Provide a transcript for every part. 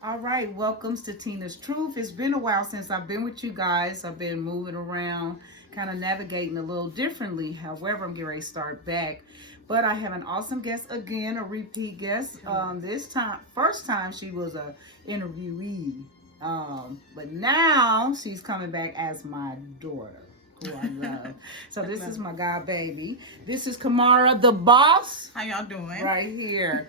All right, welcomes to Tina's Truth. It's been a while since I've been with you guys. I've been moving around, kind of navigating a little differently. However, I'm getting ready to start back. But I have an awesome guest again, a repeat guest. This time, first time she was a interviewee, but now she's coming back as my daughter, who I love. So this is my god baby. This is Kamara, the boss. How y'all doing? Right here.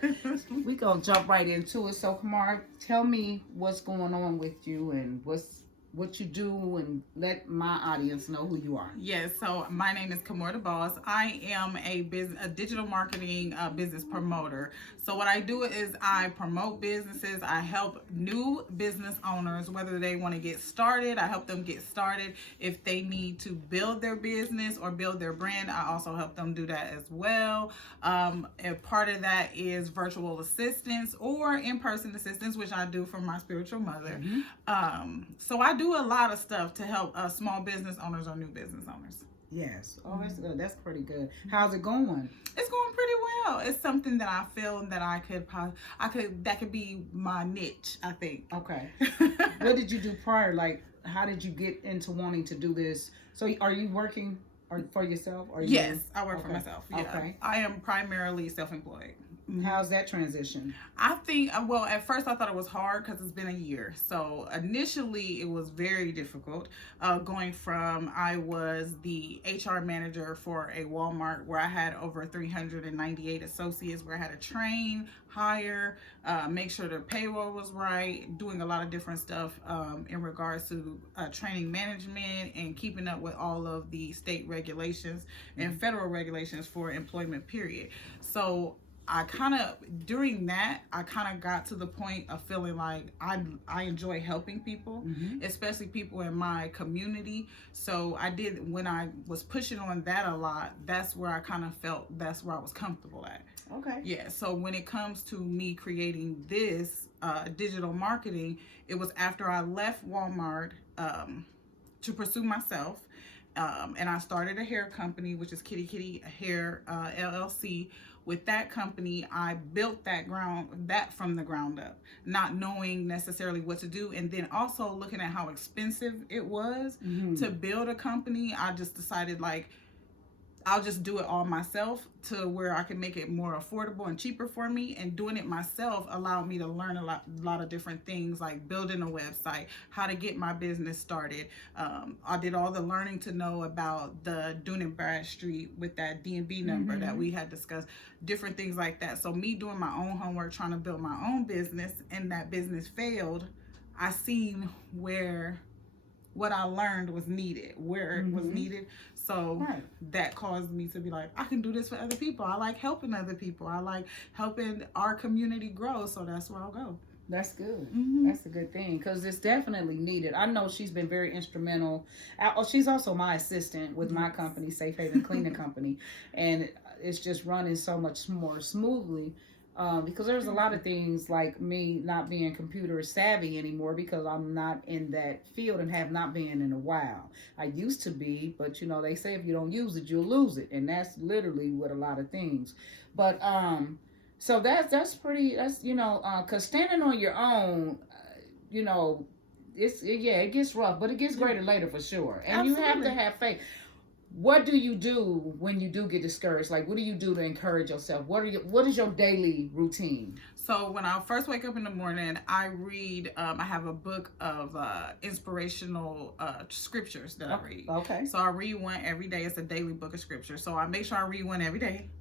We gonna jump right into it. So Kamara, tell me what's going on with you and what you do, and let my audience know who you are. Yes, so my name is Kamora the Boss. I am a digital marketing business promoter. So what I do is I promote businesses. I help new business owners, whether they want to get started. I help them get started. If they need to build their business or build their brand, I also help them do that as well. A part of that is virtual assistance or in-person assistance, which I do for my spiritual mother. So I do a lot of stuff to help small business owners or new business owners. Yes. Oh, that's good. That's pretty good. How's it going? It's going pretty well. It's something that I feel that that could be my niche, I think. Okay. What did you do prior? Like, how did you get into wanting to do this? So, are you working for yourself? Or yes, I work for myself. Yeah. Okay. I am primarily self-employed. How's that transition? I think, well, at first I thought it was hard because it's been a year. So initially it was very difficult going from, I was the HR manager for a Walmart where I had over 398 associates, where I had to train, hire, make sure their payroll was right, doing a lot of different stuff in regards to training management and keeping up with all of the state regulations and federal regulations for employment period. So during that, I kind of got to the point of feeling like I enjoy helping people, especially people in my community. So when I was pushing on that a lot, that's where I kind of felt that's where I was comfortable at. Okay. Yeah. So when it comes to me creating this digital marketing, it was after I left Walmart to pursue myself. And I started a hair company, which is Kitty Kitty Hair LLC. With that company, I built that from the ground up, not knowing necessarily what to do, and then also looking at how expensive it was to build a company. I just decided, like, I'll just do it all myself to where I can make it more affordable and cheaper for me. And doing it myself allowed me to learn a lot of different things, like building a website, how to get my business started. I did all the learning to know about the Dun & Bradstreet with that DNB number that we had discussed, different things like that. So me doing my own homework, trying to build my own business, and that business failed, I seen where what I learned was needed, where it was needed. So that caused me to be like, I can do this for other people. I like helping other people. I like helping our community grow. So that's where I'll go. That's good. That's a good thing because it's definitely needed. I know she's been very instrumental. She's also my assistant with my company, Safe Haven Cleaning Company, and it's just running so much more smoothly. Because there's a lot of things like me not being computer savvy anymore because I'm not in that field and have not been in a while. I used to be, but they say if you don't use it, you'll lose it, and that's literally with a lot of things. But so that's pretty. That's because standing on your own, it gets rough, but it gets greater later for sure. And Absolutely. You have to have faith. What do you do when you do get discouraged? Like, what do you do to encourage yourself? What is your daily routine? So when I first wake up in the morning, I read, I have a book of inspirational scriptures that I read. Okay. So I read one every day. It's a daily book of scripture. So I make sure I read one every day.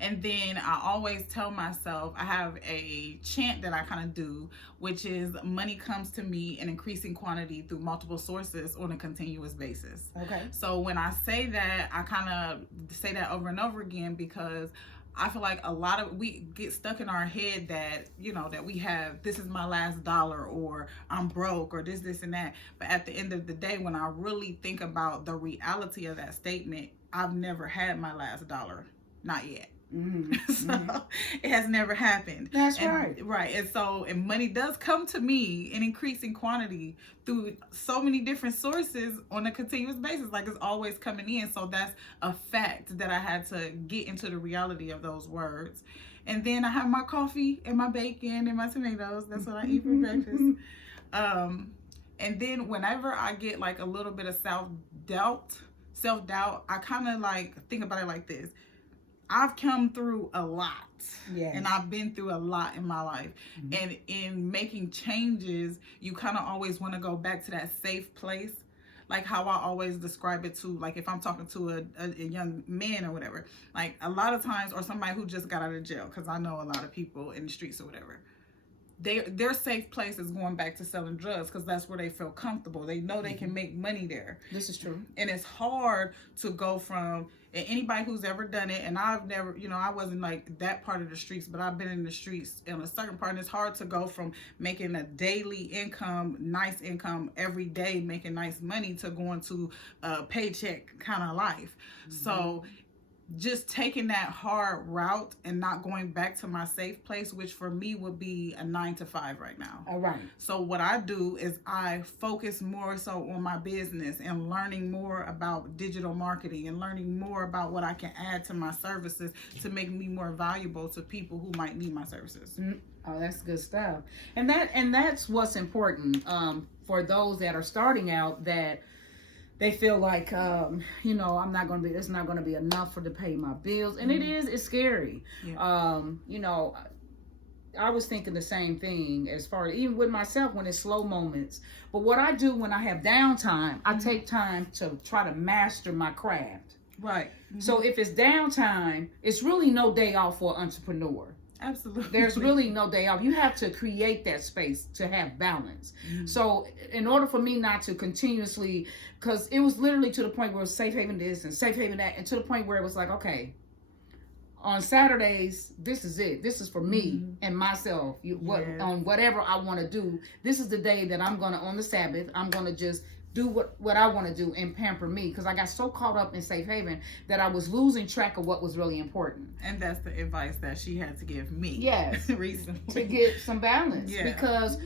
And then I always tell myself, I have a chant that I kind of do, which is money comes to me in increasing quantity through multiple sources on a continuous basis. Okay. So when I say that, I kind of say that over and over again because I feel like we get stuck in our head that, that we have, this is my last dollar, or I'm broke, or this and that. But at the end of the day, when I really think about the reality of that statement, I've never had my last dollar. Not yet. So it has never happened. That's right. Right. And money does come to me in increasing quantity through so many different sources on a continuous basis. Like, it's always coming in. So that's a fact that I had to get into the reality of those words. And then I have my coffee and my bacon and my tomatoes. That's what I eat for breakfast. And then whenever I get like a little bit of self-doubt, I kind of like think about it like this. I've come through a lot. Yes. And I've been through a lot in my life. And in making changes, you kind of always want to go back to that safe place. Like how I always describe it to, like if I'm talking to a young man or whatever, like a lot of times, or somebody who just got out of jail, because I know a lot of people in the streets or whatever, their safe place is going back to selling drugs because that's where they feel comfortable. They know they can make money there. This is true. And it's hard to go from, and anybody who's ever done it, and I've never, you know, I wasn't like that part of the streets, but I've been in the streets in a certain part, and it's hard to go from making a daily income, nice income every day, making nice money, to going to a paycheck kind of life. So just taking that hard route and not going back to my safe place, which for me would be a 9-to-5 right now. All right. So what I do is I focus more so on my business and learning more about digital marketing and learning more about what I can add to my services to make me more valuable to people who might need my services. Oh, that's good stuff. And that's what's important for those that are starting out, that they feel like, you know, it's not going to be enough to pay my bills. And it's scary. Yeah. You know, I was thinking the same thing as far as even with myself when it's slow moments. But what I do when I have downtime, I take time to try to master my craft. Right. So if it's downtime, it's really no day off for an entrepreneur. Absolutely. There's really no day off. You have to create that space to have balance. So in order for me not to continuously, because it was literally to the point where it was safe haven this and safe haven that, and to the point where it was like, okay, on Saturdays, this is it. This is for me and myself. On whatever I want to do. This is the day that I'm going to, on the Sabbath, I'm going to just do what I want to do and pamper me, because I got so caught up in safe haven that I was losing track of what was really important. And that's the advice that she had to give me. Yes. Recently. To get some balance. Yeah. Because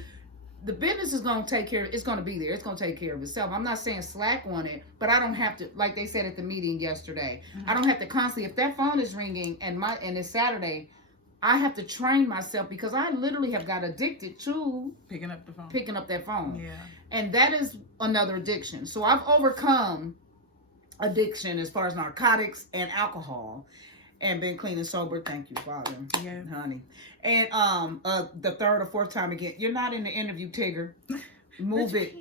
the business is going to take care, it's going to be there. It's going to take care of itself. I'm not saying slack on it, but I don't have to, like they said at the meeting yesterday, I don't have to constantly, if that phone is ringing and it's Saturday, I have to train myself, because I literally have got addicted to picking up that phone. Yeah. And that is another addiction. So I've overcome addiction as far as narcotics and alcohol, and been clean and sober. Thank you, Father. Yeah, honey. And the third or fourth time again. You're not in the interview, Tigger. Move it.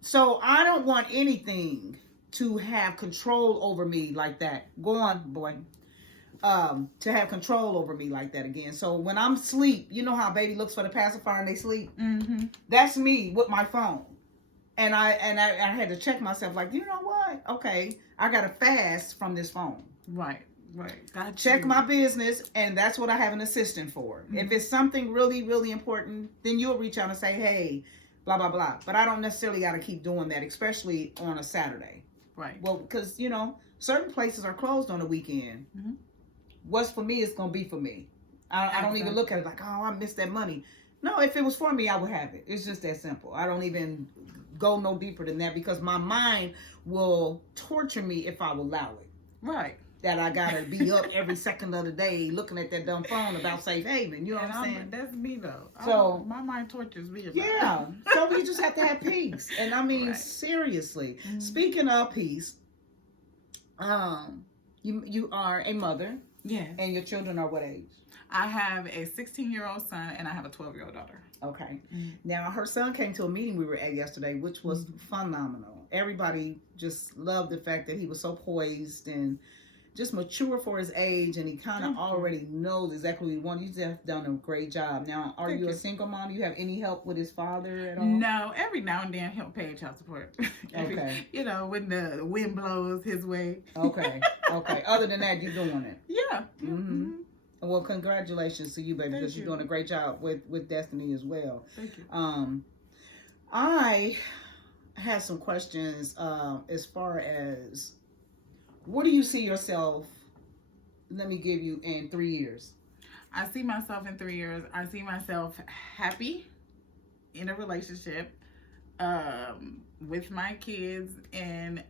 So I don't want anything to have control over me like that. Go on, boy. To have control over me like that again. So when I'm asleep, you know how baby looks for the pacifier and they sleep? That's me with my phone. And I had to check myself, like, you know what? Okay, I got to fast from this phone. Right. Check my business, and that's what I have an assistant for. If it's something really, really important, then you'll reach out and say, hey, blah, blah, blah. But I don't necessarily got to keep doing that, especially on a Saturday. Right. Well, because, you know, certain places are closed on the weekend. What's for me is going to be for me. I don't even look at it like, oh, I missed that money. No, if it was for me, I would have it. It's just that simple. I don't even go no deeper than that, because my mind will torture me if I will allow it. Right. That I got to be up every second of the day looking at that dumb phone about safe haven. You know what I'm saying? That's me, though. So my mind tortures me about it. So we just have to have peace. And I mean, seriously. Speaking of peace, you are a mother. Yeah. And your children are what age? I have a 16-year-old son and I have a 12-year-old daughter. Okay. Now, her son came to a meeting we were at yesterday, which was phenomenal. Everybody just loved the fact that he was so poised and just mature for his age, and he kind of already knows exactly what he wants. You have done a great job. Now, are you a single mom? Do you have any help with his father at all? No, every now and then he'll pay child support. Okay. You know, when the wind blows his way. Okay. Other than that, you're doing it. Yeah. Well, congratulations to you, baby, because you're doing a great job with Destiny as well. Thank you. I had some questions as far as, what do you see yourself, let me give you, in 3 years? I see myself in 3 years. I see myself happy in a relationship with my kids, and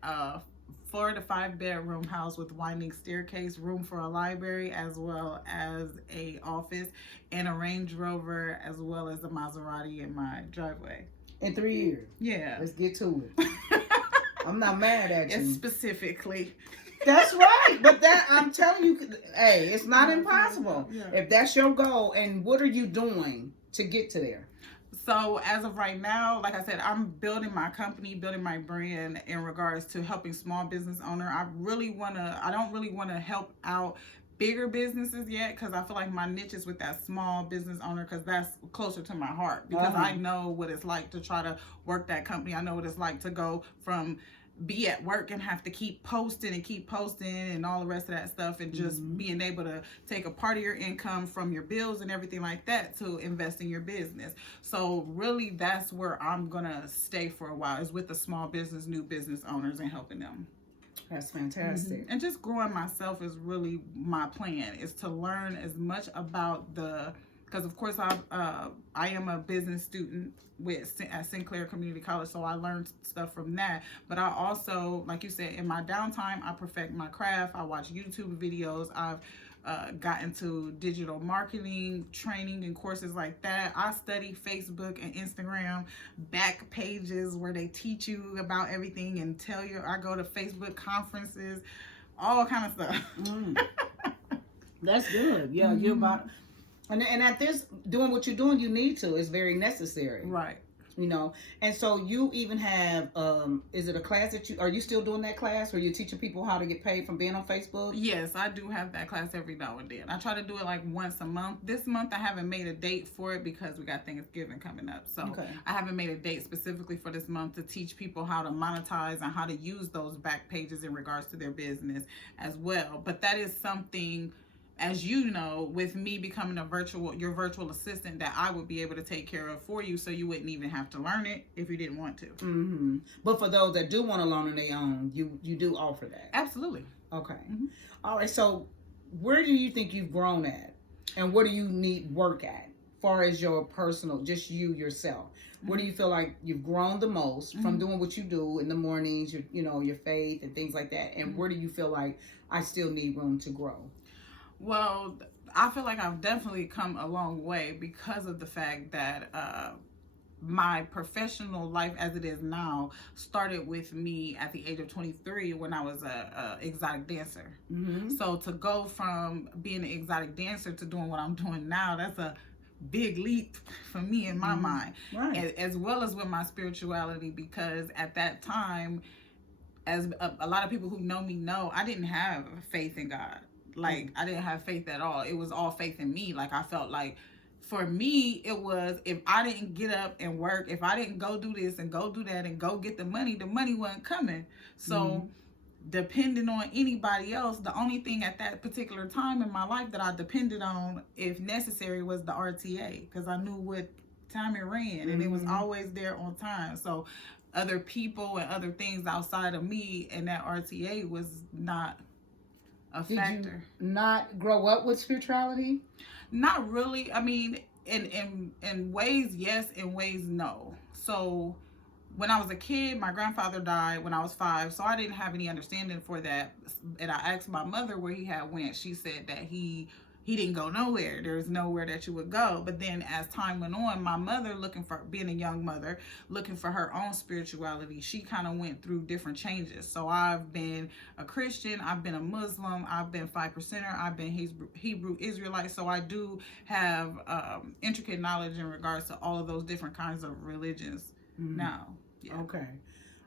4 to 5 bedroom house with winding staircase, room for a library, as well as a office, and a Range Rover, as well as a Maserati in my driveway. In 3 years. Yeah. Let's get to it. I'm not mad at you. Specifically. That's right. But that, I'm telling you, hey, it's not impossible. Yeah. If that's your goal, and what are you doing to get to there? So as of right now, like I said, I'm building my company, building my brand in regards to helping small business owner. I don't really want to help out bigger businesses yet, because I feel like my niche is with that small business owner, because that's closer to my heart, because I know what it's like to try to work that company. I know what it's like to go from be at work and have to keep posting and all the rest of that stuff, and just being able to take a part of your income from your bills and everything like that to invest in your business. So really that's where I'm gonna stay for a while, is with the small business, new business owners, and helping them. That's fantastic. And just growing myself is really my plan, is to learn as much about because of course I am a business student at Sinclair Community College, so I learned stuff from that. But I also, like you said, in my downtime, I perfect my craft. I watch YouTube videos. I've got into digital marketing training and courses like that. I study Facebook and Instagram back pages where they teach you about everything and tell you. I go to Facebook conferences, all kind of stuff. That's good. Yeah, you're about. And at this, doing what you're doing, you need to. It's very necessary. Right. You know, and so you even have, is it a class that are you still doing that class where you're teaching people how to get paid from being on Facebook? Yes, I do have that class every now and then. I try to do it like once a month. This month I haven't made a date for it because we got Thanksgiving coming up. So I haven't made a date specifically for this month to teach people how to monetize and how to use those back pages in regards to their business as well. But that is something, as you know, with me becoming your virtual assistant, that I would be able to take care of for you, so you wouldn't even have to learn it if you didn't want to. But for those that do want to learn on their own, you do offer that. Absolutely. Okay. All right. So where do you think you've grown at, and where do you need work at, far as your personal, just you yourself? Where do you feel like you've grown the most from doing what you do in the mornings, your faith and things like that? And where do you feel like I still need room to grow? Well, I feel like I've definitely come a long way because of the fact that my professional life as it is now started with me at the age of 23 when I was a exotic dancer. So to go from being an exotic dancer to doing what I'm doing now, that's a big leap for me in my mind. Right. As well as with my spirituality, because at that time, as a lot of people who know me know, I didn't have faith in God. Like, I didn't have faith at all. It was all faith in me. Like, I felt like, for me, it was, if I didn't get up and work, if I didn't go do this and go do that and go get the money wasn't coming. So, depending on anybody else, the only thing at that particular time in my life that I depended on, if necessary, was the RTA. Because I knew what time it ran, and it was always there on time. So, other people and other things outside of me and that RTA was not a factor. Did you not grow up with spirituality? Not really. I mean, in ways yes, in ways no. So when I was a kid, my grandfather died when I was 5, so I didn't have any understanding for that. And I asked my mother where he had went. She said that he didn't go nowhere. There's nowhere that you would go. But then as time went on, my mother, being a young mother, looking for her own spirituality, she kind of went through different changes. So I've been a Christian, I've been a Muslim, I've been 5%er, I've been Hebrew Israelite. So I do have intricate knowledge in regards to all of those different kinds of religions now. Yeah.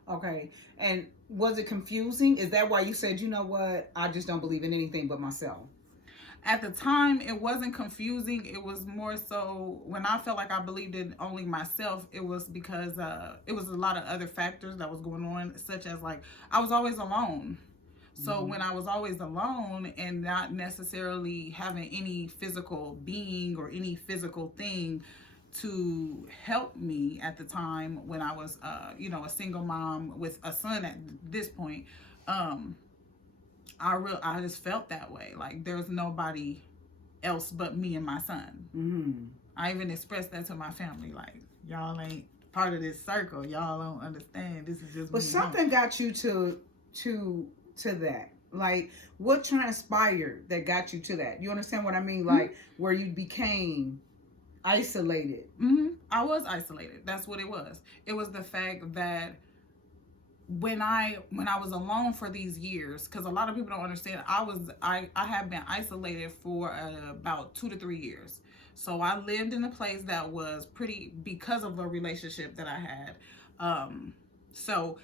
Okay. And was it confusing? Is that why you said, you know what, I just don't believe in anything but myself? At the time, it wasn't confusing. It was more so when I felt like I believed in only myself, it was because it was a lot of other factors that was going on, such as, like, I was always alone. So when I was always alone and not necessarily having any physical being or any physical thing to help me at the time, when I was, a single mom with a son at this point, I just felt that way. Like, there's nobody else but me and my son. I even expressed that to my family. Like, y'all ain't part of this circle. Y'all don't understand. This is just. But something got you to to that? Like, what transpired that got you to that? You understand what I mean? Like, where you became isolated. I was isolated. That's what it was. It was the fact that when I was alone for these years, because a lot of people don't understand, I have been isolated for about 2 to 3 years. So I lived in a place that was pretty, because of a relationship that I had. So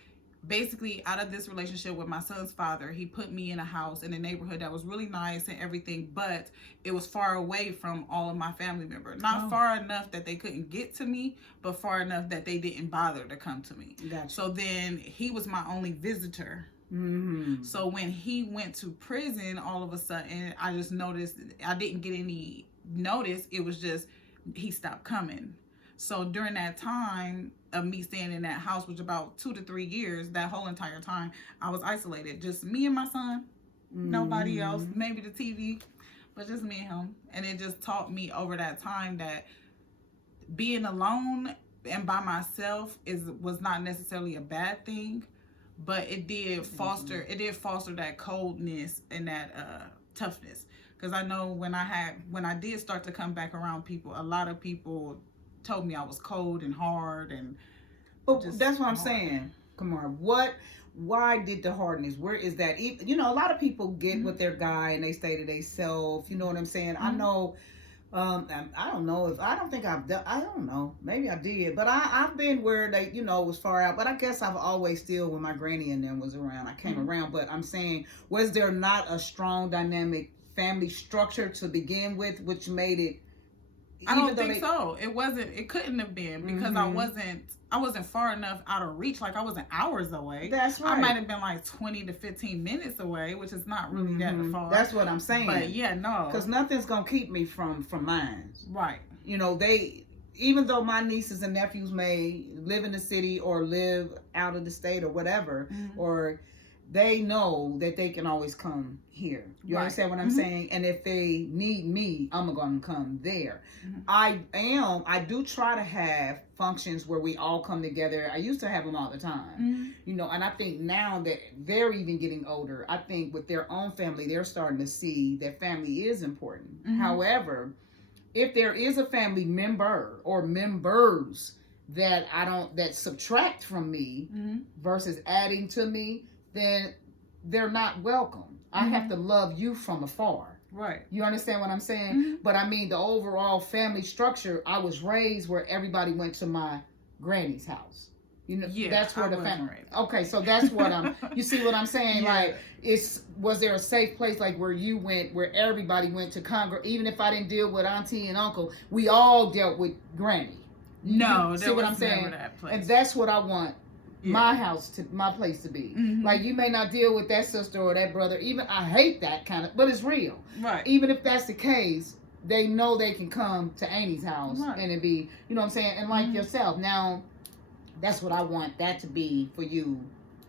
basically, out of this relationship with my son's father, he put me in a house in a neighborhood that was really nice and everything, but it was far away from all of my family members. Not far enough that they couldn't get to me, but far enough that they didn't bother to come to me. Gotcha. So then he was my only visitor. So when he went to prison, all of a sudden, I just noticed, I didn't get any notice. It was just, he stopped coming. So during that time of me staying in that house, which about 2 to 3 years, that whole entire time, I was isolated. Just me and my son, nobody else, maybe the TV, but just me and him. And it just taught me over that time that being alone and by myself was not necessarily a bad thing, but it did foster that coldness and that toughness. Because I know when I did start to come back around people, a lot of people told me I was cold and hard, and that's what I'm saying. Come on, why did the hardness? Where is that? You know, a lot of people get with their guy and they stay to themselves. You know what I'm saying? I know. I don't know I don't think I've done. I don't know. Maybe I did, but I've been where they, you know, was far out. But I guess I've always still, when my granny and them was around, I came around. But I'm saying, was there not a strong dynamic family structure to begin with, which made it? I don't think so. It wasn't. It couldn't have been, because I wasn't far enough out of reach. Like, I wasn't hours away. That's right. I might have been like 20 to 15 minutes away, which is not really that far. That's what I'm saying. But yeah, no. Because nothing's going to keep me from mine. Right. You know, even though my nieces and nephews may live in the city or live out of the state or whatever, or they know that they can always come here. You understand what I'm saying? And if they need me, I'm going to come there. I do try to have functions where we all come together. I used to have them all the time. You know, and I think now that they're even getting older, I think with their own family, they're starting to see that family is important. However, if there is a family member or members that that subtract from me versus adding to me, then they're not welcome. I have to love you from afar. Right. You understand what I'm saying? But I mean, the overall family structure, I was raised where everybody went to my granny's house. You know, that's where the family. Okay, so that's what you see what I'm saying? Like, was there a safe place, like where you went, where everybody went to Congress? Even if I didn't deal with auntie and uncle, we all dealt with granny. No, see what I'm saying? And that's what I want. My place to be. Like, you may not deal with that sister or that brother. Even I hate that kind of, but it's real. Right. Even if that's the case, they know they can come to Amy's house and it be, you know what I'm saying? And like yourself. Now, that's what I want that to be for you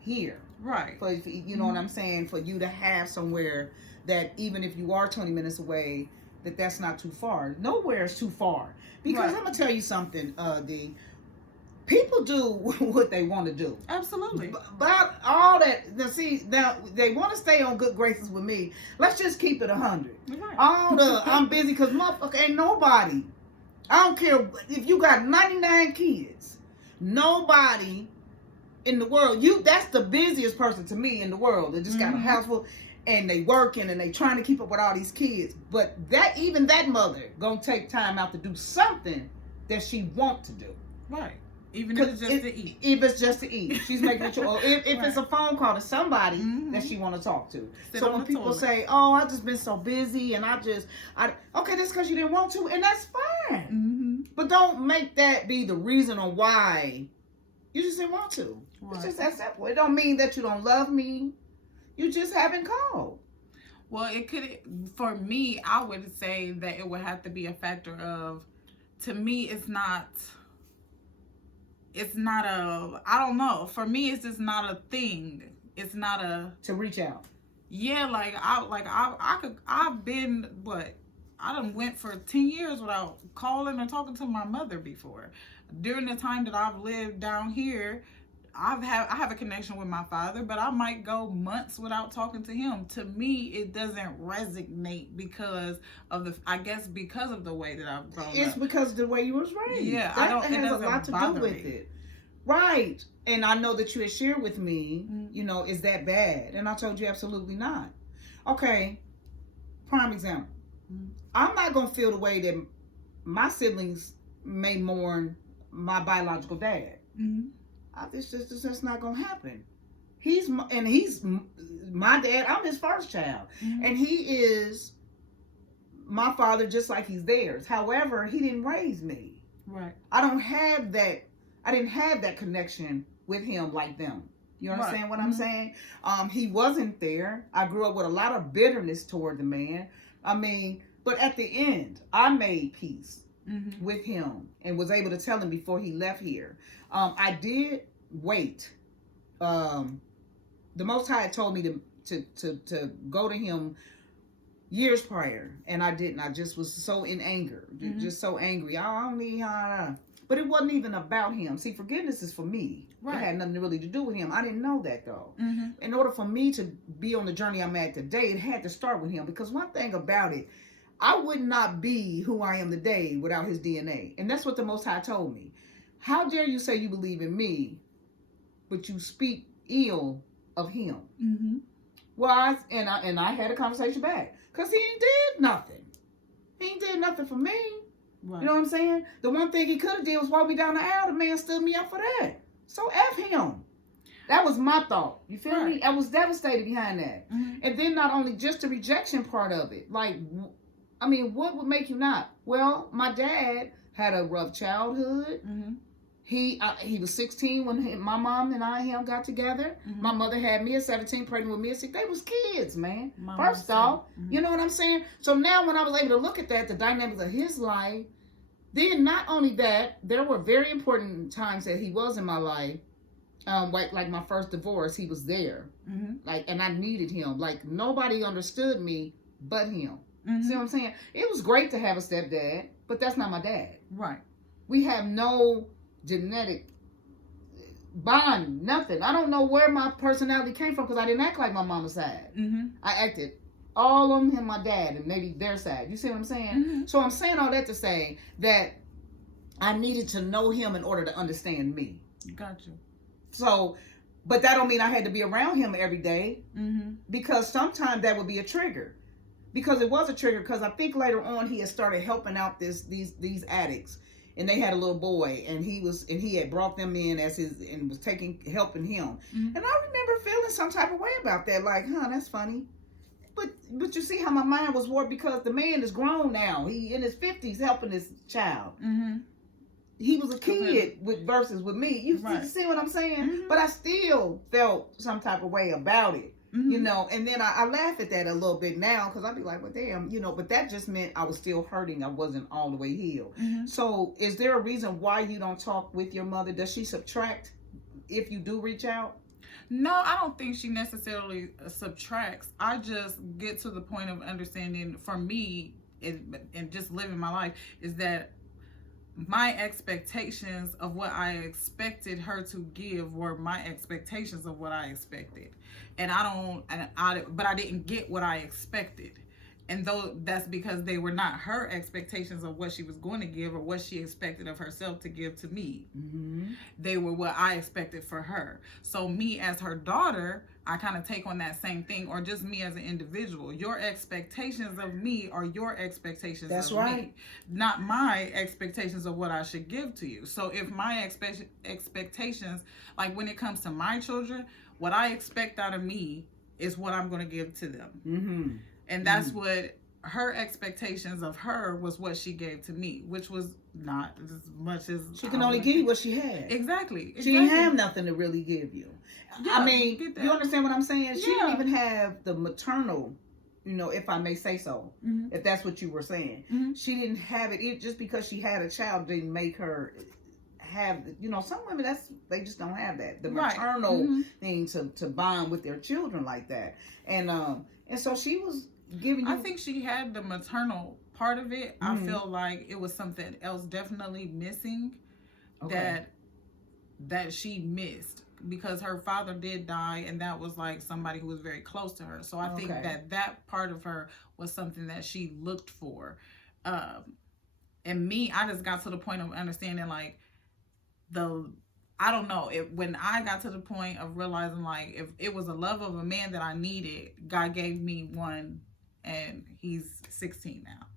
here. Right. For you know what I'm saying? For you to have somewhere that even if you are 20 minutes away, that's not too far. Nowhere is too far. Because I'm gonna tell you something, D. People do what they want to do. Absolutely. But all that, now they want to stay on good graces with me. Let's just keep it 100. Right. I'm busy because motherfucker ain't nobody. I don't care if you got 99 kids. Nobody in the world. That's the busiest person to me in the world. They just got a house full and they working and they trying to keep up with all these kids. But even that mother gonna take time out to do something that she want to do. Right. Even if it's just to eat. If it's just to eat. She's making sure. If it's a phone call to somebody that she want to talk to. So when people say, oh, I've just been so busy and okay, that's because you didn't want to, and that's fine. But don't make that be the reason on why you just didn't want to. Right. It's just that simple. It don't mean that you don't love me. You just haven't called. Well, for me, I would say that it would have to be a factor of, to me, it's not I don't know. For me, it's just not a thing. It's not to reach out. Yeah, I've been, I done went for 10 years without calling or talking to my mother before. During the time that I've lived down here, I have a connection with my father, but I might go months without talking to him. To me, it doesn't resonate because of the way that I've grown It's up. because of the way you was raised. Yeah, that has a lot to do with it. Right. And I know that you had shared with me, is that bad? And I told you absolutely not. Okay, prime example. I'm not going to feel the way that my siblings may mourn my biological dad. It's just not going to happen. He's my dad. I'm his first child. And he is my father just like he's theirs. However, he didn't raise me. Right. I didn't have that connection with him like them. You understand what I'm saying? He wasn't there. I grew up with a lot of bitterness toward the man. I mean, but at the end, I made peace with him and was able to tell him before he left here. I did wait. The Most High told me to go to him years prior, and I didn't. I just was so in anger, just so angry. I don't need but it wasn't even about him. See, forgiveness is for me. Right. It had nothing really to do with him. I didn't know that though. In order for me to be on the journey I'm at today, it had to start with him. Because one thing about it, I would not be who I am today without his DNA. And that's what the Most High told me. How dare you say you believe in me, but you speak ill of him? Well, I had a conversation back. Because he ain't did nothing. He ain't did nothing for me. Right. You know what I'm saying? The one thing he could have did was walk me down the aisle. The man stood me up for that. So F him. That was my thought. You feel me? I was devastated behind that. And then not only just the rejection part of it. Like, I mean, what would make you not? Well, my dad had a rough childhood. He was 16 when my mom and him got together. My mother had me at 17, pregnant with me at 6. They was kids, man. First off, you know what I'm saying? So now when I was able to look at that, the dynamics of his life, then not only that, there were very important times that he was in my life. Like my first divorce, he was there. Like, and I needed him. Like, nobody understood me but him. See what I'm saying? It was great to have a stepdad, but that's not my dad. Right. We have no genetic bond, nothing. I don't know where my personality came from because I didn't act like my mama's side. I acted all on him, my dad, and maybe their side. You see what I'm saying? So I'm saying all that to say that I needed to know him in order to understand me. Gotcha. So, but that don't mean I had to be around him every day because sometimes that would be a trigger. Because it was a trigger because I think later on he had started helping out these addicts. And they had a little boy, and he had brought them in as and was helping him. And I remember feeling some type of way about that, like, that's funny. But you see how my mind was warped because the man is grown now. He in his 50s helping his child. He was a kid versus with me. You see what I'm saying? But I still felt some type of way about it. You know, and then I laugh at that a little bit now because I'd be like, well, damn, but that just meant I was still hurting. I wasn't all the way healed. So is there a reason why you don't talk with your mother? Does she subtract if you do reach out? No, I don't think she necessarily subtracts. I just get to the point of understanding for me and just living my life is that my expectations of what I expected her to give were my expectations of what I expected. And but I didn't get what I expected. And though that's because they were not her expectations of what she was going to give or what she expected of herself to give to me. They were what I expected for her. So me as her daughter, I kind of take on that same thing, or just me as an individual. Your expectations of me are your expectations of me, not my expectations of what I should give to you. So if my expectations, like when it comes to my children, what I expect out of me is what I'm going to give to them. And that's what her expectations of her was, what she gave to me, which was not as much as she can only give you what she had. Exactly. She didn't have nothing to really give you. Yeah, I mean, you understand what I'm saying? She didn't even have the maternal, if I may say so, if that's what you were saying. She didn't have it. Just because she had a child didn't make her have, some women, they just don't have that. The maternal thing to bond with their children like that. And so she was giving you... I think she had the maternal part of it. I feel like it was something else definitely missing that she missed. because her father did die, and that was like somebody who was very close to her. So I think that part of her was something that she looked for. And me, I just got to the point of understanding like I don't know, when I got to the point of realizing like if it was a love of a man that I needed, God gave me one, and he's 16 now.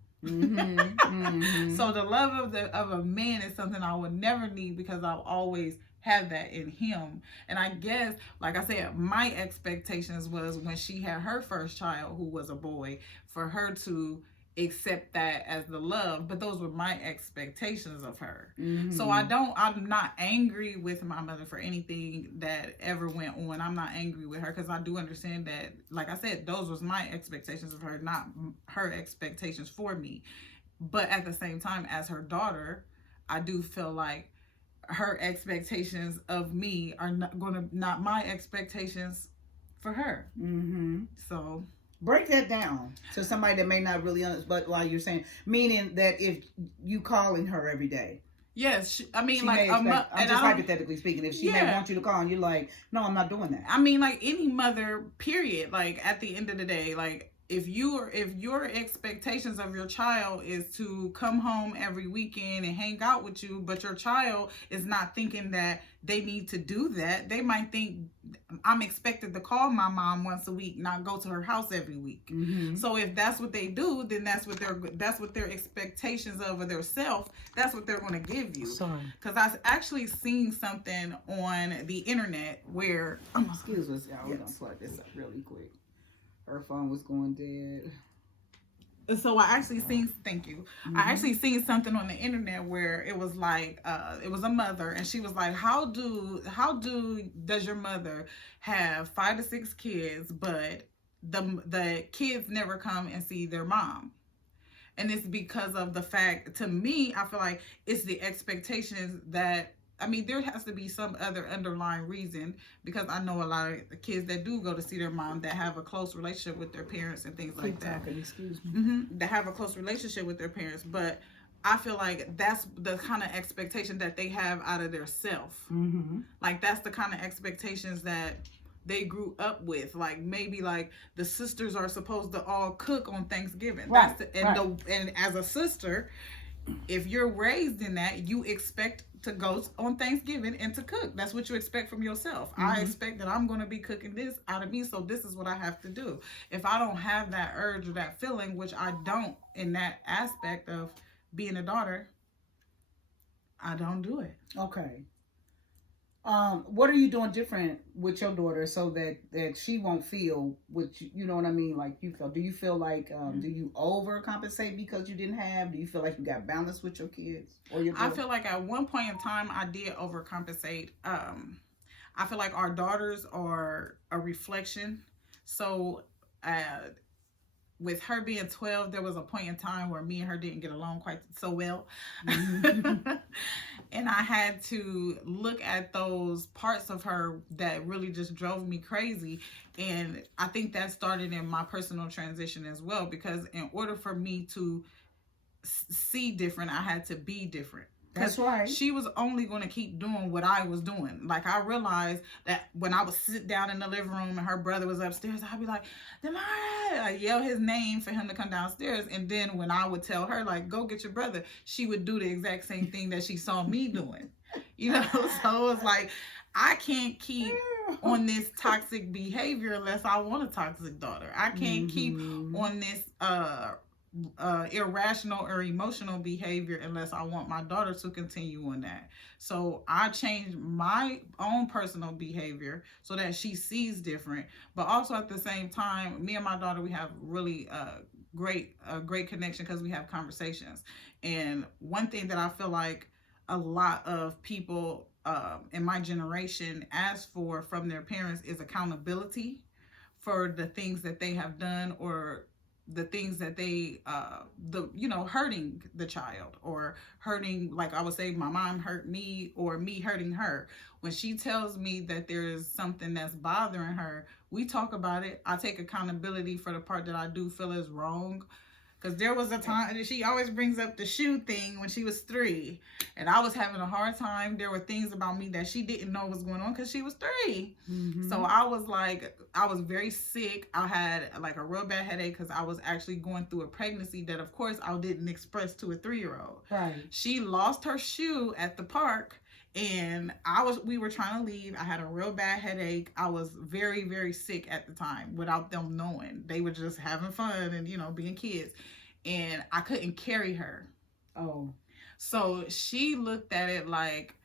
So the love of a man is something I would never need, because I'll always have that in him. And I guess, like I said, my expectations was when she had her first child, who was a boy, for her to accept that as the love, but those were my expectations of her. So I'm not angry with my mother for anything that ever went on. I'm not angry with her, because I do understand that, like I said, those was my expectations of her, not her expectations for me. But at the same time, as her daughter, I do feel like her expectations of me are not my expectations for her. So break that down to somebody that may not really understand, but while you're saying, meaning that if you calling her every day. Yes, I mean, she like, I'm just hypothetically speaking, if she may want you to call and you're like, no, I'm not doing that. I mean, like any mother, period. Like at the end of the day, like if your expectations of your child is to come home every weekend and hang out with you, but your child is not thinking that they need to do that, they might think, I'm expected to call my mom once a week, not go to her house every week. So if that's what they do, then that's what their expectations of their self, that's what they're going to give you. Sorry, because I've actually seen something on the internet where excuse us, y'all. We're gonna plug this up really quick. Her phone was going dead. So I actually seen, thank you. I actually seen something on the internet where it was like, it was a mother, and she was like, how does your mother have 5 to 6 kids, but the kids never come and see their mom? And it's because of the fact, to me, I feel like it's the expectations that, I mean, there has to be some other underlying reason, because I know a lot of the kids that do go to see their mom that have a close relationship with their parents and things like that. Excuse me. That have a close relationship with their parents. But I feel like that's the kind of expectation that they have out of their self. Like that's the kind of expectations that they grew up with. Like maybe like the sisters are supposed to all cook on Thanksgiving. Right. And as a sister, if you're raised in that, you expect to go on Thanksgiving and to cook. That's what you expect from yourself. I expect that I'm going to be cooking this out of me, so this is what I have to do. If I don't have that urge or that feeling, which I don't in that aspect of being a daughter, I don't do it. Okay. What are you doing different with your daughter so that she won't feel what you know what I mean, like you feel? Do you feel like do you overcompensate because you didn't have? Do you feel like you got balance with your kids or your girl? I feel like at one point in time I did overcompensate. I feel like our daughters are a reflection. So with her being 12, there was a point in time where me and her didn't get along quite so well. And I had to look at those parts of her that really just drove me crazy. And I think that started in my personal transition as well, because in order for me to see different, I had to be different. That's right. She was only going to keep doing what I was doing. Like, I realized that when I would sit down in the living room and her brother was upstairs, I'd be like, Demar, I yell his name for him to come downstairs. And then when I would tell her, like, go get your brother, she would do the exact same thing that she saw me doing. You know, so it was like, I can't keep on this toxic behavior unless I want a toxic daughter. I can't keep on this irrational or emotional behavior unless I want my daughter to continue on that. So I changed my own personal behavior so that she sees different, but also at the same time, me and my daughter, we have really great connection because we have conversations. And one thing that I feel like a lot of people in my generation ask for from their parents is accountability for the things that they have done, or the things that they hurting the child, or hurting, like I would say, my mom hurt me or me hurting her. When she tells me that there is something that's bothering her, we talk about it. I take accountability for the part that I do feel is wrong, Because there was a time, and she always brings up the shoe thing when she was 3. And I was having a hard time. There were things about me that she didn't know was going on because she was 3. Mm-hmm. So I was like, I was very sick. I had like a real bad headache because I was actually going through a pregnancy that, of course, I didn't express to a 3-year-old. Right. She lost her shoe at the park. And we were trying to leave. I had a real bad headache. I was very, very sick at the time without them knowing. They were just having fun and, you know, being kids. And I couldn't carry her. Oh. So she looked at it like,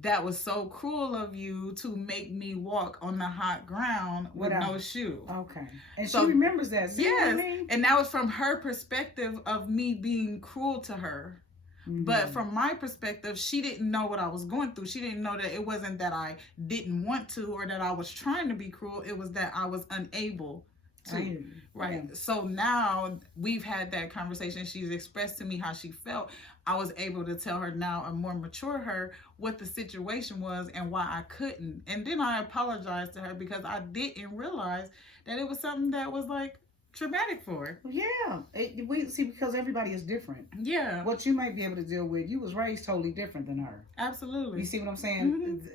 that was so cruel of you to make me walk on the hot ground with no shoe. Okay. And so, she remembers that. See yes. What I mean? And that was from her perspective of me being cruel to her. Mm-hmm. But from my perspective, she didn't know what I was going through. She didn't know that it wasn't that I didn't want to or that I was trying to be cruel. It was that I was unable to. Right. Yeah. So now we've had that conversation. She's expressed to me how she felt. I was able to tell her now, a more mature her, what the situation was and why I couldn't. And then I apologized to her because I didn't realize that it was something that was like traumatic for her. Yeah. We see, because everybody is different. Yeah. What you might be able to deal with, you was raised totally different than her. Absolutely. You see what I'm saying? Mm-hmm.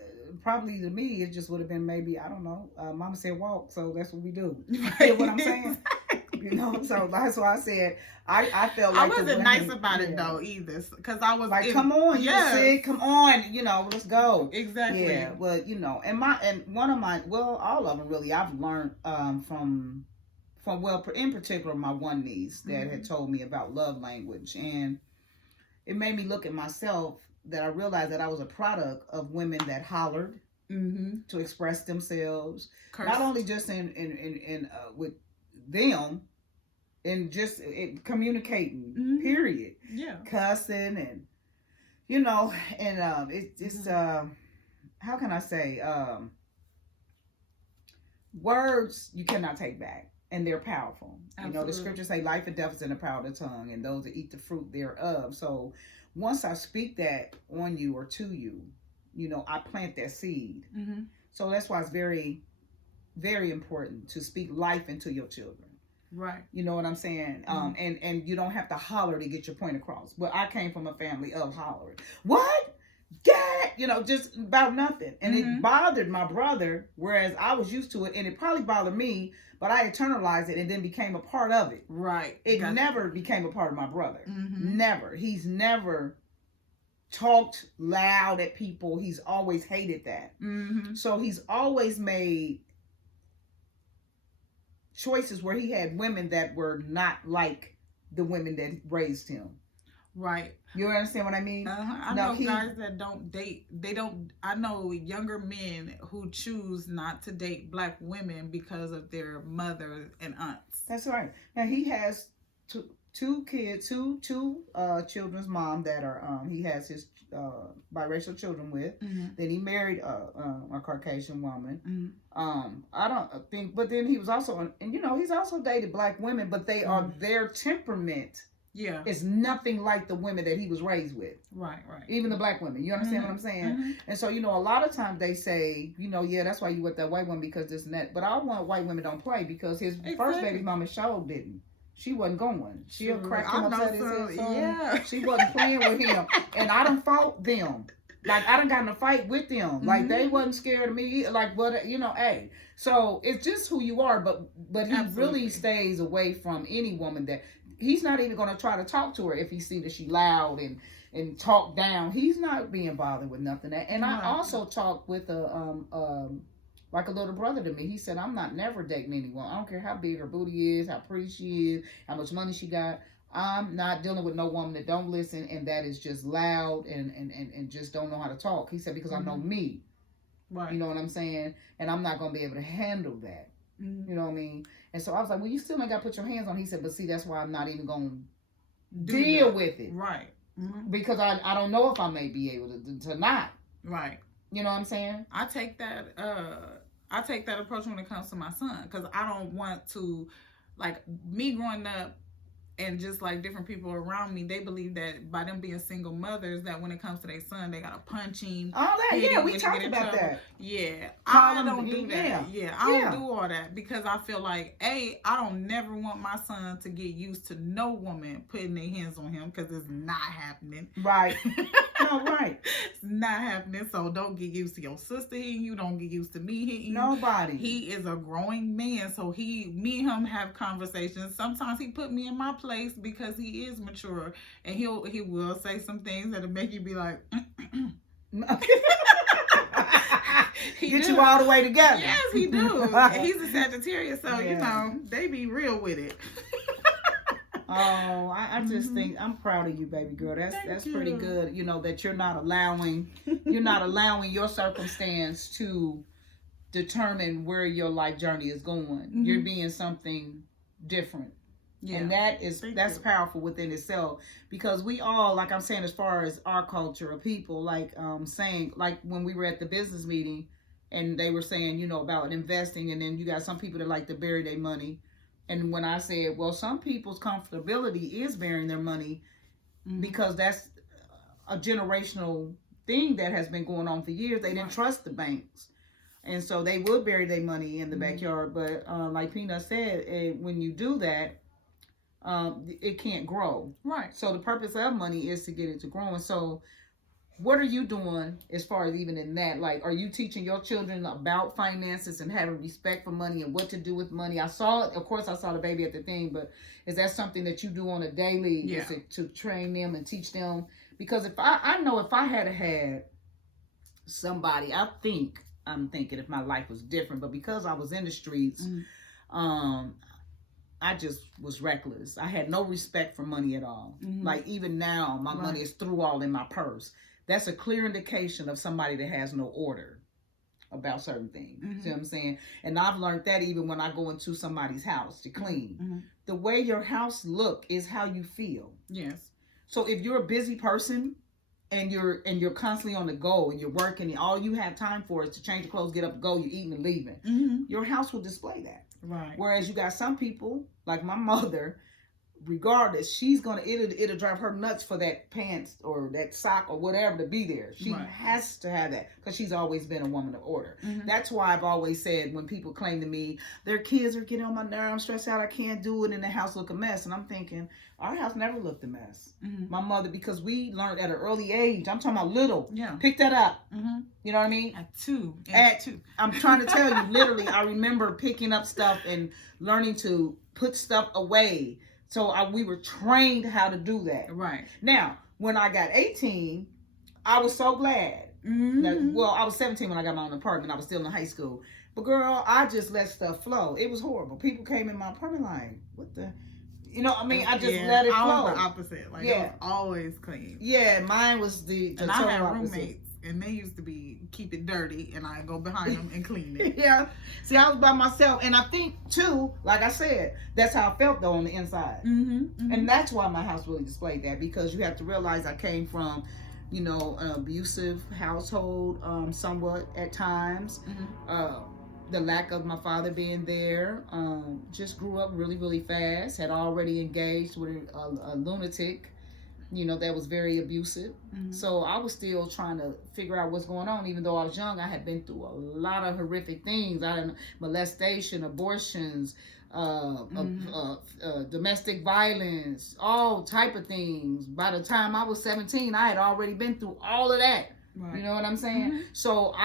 Probably to me, it just would have been maybe, I don't know, Mama said walk, so that's what we do. You know what I'm saying? You know, so that's why I said I felt like I wasn't nice about it though either, because I was like, come on, you said, come on, you know, let's go. Exactly. Yeah, well, you know, and one of my, well, all of them really, I've learned from well, in particular, my one niece that had told me about love language, and it made me look at myself, that I realized that I was a product of women that hollered to express themselves, not only just in with them, and just communicating, period. Yeah, cussing and, you know, and it's how can I say, words you cannot take back. And they're powerful. Absolutely. You know, the scriptures say life and death is in the power of the tongue, and those that eat the fruit thereof. So once I speak that on you or to you, you know, I plant that seed. Mm-hmm. So that's why it's very, very important to speak life into your children. Right. You know what I'm saying? Mm-hmm. And you don't have to holler to get your point across. But I came from a family of hollering. What? Get, you know, just about nothing. And it bothered my brother, whereas I was used to it, and it probably bothered me, but I internalized it and then became a part of it. Right. It never became a part of my brother. Mm-hmm. Never. He's never talked loud at people. He's always hated that. Mm-hmm. So he's always made choices where he had women that were not like the women that raised him. Right. You understand what I mean? I know guys that don't date. I know younger men who choose not to date black women because of their mother and aunts. That's right. Now he has two kids, two children's mom that are he has his biracial children with. Mm-hmm. Then he married a Caucasian woman. Mm-hmm. I don't think, but then he was also, and you know, he's also dated black women, but they are their temperament. Yeah, it's nothing like the women that he was raised with. Right. Even the black women. You understand what I'm saying? Mm-hmm. And so, you know, a lot of times they say, you know, yeah, that's why you with that white woman because this and that. But I want white women don't play because his first baby mama showed didn't. She wasn't going. She'll crack him upside his head. Yeah. She wasn't playing with him. And I done fought them. Like, I done got in a fight with them. Mm-hmm. Like, they wasn't scared of me. Like, what, you know, hey. So, it's just who you are. But he really stays away from any woman that... He's not even going to try to talk to her if he see that she loud and talk down. He's not being bothered with nothing. And I also talked with like a little brother to me. He said, I'm not never dating anyone. I don't care how big her booty is, how pretty she is, how much money she got. I'm not dealing with no woman that don't listen and that is just loud and just don't know how to talk. He said, because I know me. Right. You know what I'm saying? And I'm not going to be able to handle that. Mm-hmm. You know what I mean? And so I was like, well, you still ain't got to put your hands on. He said, but see, that's why I'm not even going to deal with it. Right. Mm-hmm. Because I don't know if I may be able to not. Right. You know what I'm saying? I take that approach when it comes to my son because I don't want to, like, me growing up, And just like different people around me, they believe that by them being single mothers, that when it comes to their son, they gotta punch him. All that, yeah, we talked about that. Yeah, Call I him, don't do that. Yeah, I don't do all that because I feel like I don't never want my son to get used to no woman putting their hands on him because it's not happening. Right. No, right. It's not happening. So don't get used to your sister hitting you. Don't get used to me hitting you. Nobody. He is a growing man, so me and him have conversations. Sometimes he put me in my place because he is mature, and he will say some things that'll make you be like, get you all the way together. Yes, he do. He's a Sagittarius, so you know they be real with it. Oh, I just think I'm proud of you, baby girl. That's pretty good. You know that you're not allowing your circumstance to determine where your life journey is going. Mm-hmm. You're being something different. Yeah. And that's powerful within itself, because we all, like I'm saying, as far as our culture of people, like saying, like when we were at the business meeting and they were saying, you know, about investing, and then you got some people that like to bury their money. And when I said, well, some people's comfortability is burying their money, mm-hmm. because that's a generational thing that has been going on for years. They didn't trust the banks. And so they would bury their money in the mm-hmm. backyard. But like Peanut said, when you do that, it can't grow. Right. So the purpose of money is to get it to growing. So what are you doing as far as even in that? Like, are you teaching your children about finances and having respect for money and what to do with money? I saw it. Of course, I saw the baby at the thing, but is that something that you do on a daily? Yeah. Is it to train them and teach them? Because if I know if I had somebody, I'm thinking if my life was different, but because I was in the streets, mm-hmm. I just was reckless. I had no respect for money at all. Mm-hmm. Like even now, my money is through all in my purse. That's a clear indication of somebody that has no order about certain things. Mm-hmm. See what I'm saying? And I've learned that even when I go into somebody's house to clean. Mm-hmm. The way your house look is how you feel. Yes. So if you're a busy person and you're constantly on the go and you're working and all you have time for is to change your clothes, get up, go, you're eating and leaving, mm-hmm. your house will display that. Right. Whereas you got some people, like my mother, regardless, it'll drive her nuts for that pants or that sock or whatever to be there. She has to have that because she's always been a woman of order. Mm-hmm. That's why I've always said when people claim to me, their kids are getting on my nerves, I'm stressed out, I can't do it, and the house look a mess. And I'm thinking, our house never looked a mess. Mm-hmm. My mother, because we learned at an early age, I'm talking about little, pick that up. Mm-hmm. You know what I mean? At two. I'm trying to tell you, literally, I remember picking up stuff and learning to put stuff away. So we were trained how to do that. Right. Now, when I got 18, I was so glad. Mm-hmm. I was 17 when I got my own apartment. I was still in high school. But girl, I just let stuff flow. It was horrible. People came in my apartment like, what the... You know, I mean, I just let it flow. I was the opposite. Like, it was always clean. Yeah, mine was the and I had roommates. And they used to keep it dirty, and I go behind them and clean it. Yeah. See, I was by myself, and I think too, like I said, that's how I felt though on the inside. Mm-hmm, mm-hmm. And that's why my house really displayed that, because you have to realize I came from, you know, an abusive household, somewhat at times. Mm-hmm. The lack of my father being there, just grew up really, really fast. Had already engaged with a lunatic. You know, that was very abusive. Mm-hmm. So I was still trying to figure out what's going on. Even though I was young, I had been through a lot of horrific things. I had molestation, abortions, domestic violence, all type of things. By the time I was 17, I had already been through all of that. Right. You know what I'm saying? Mm-hmm. So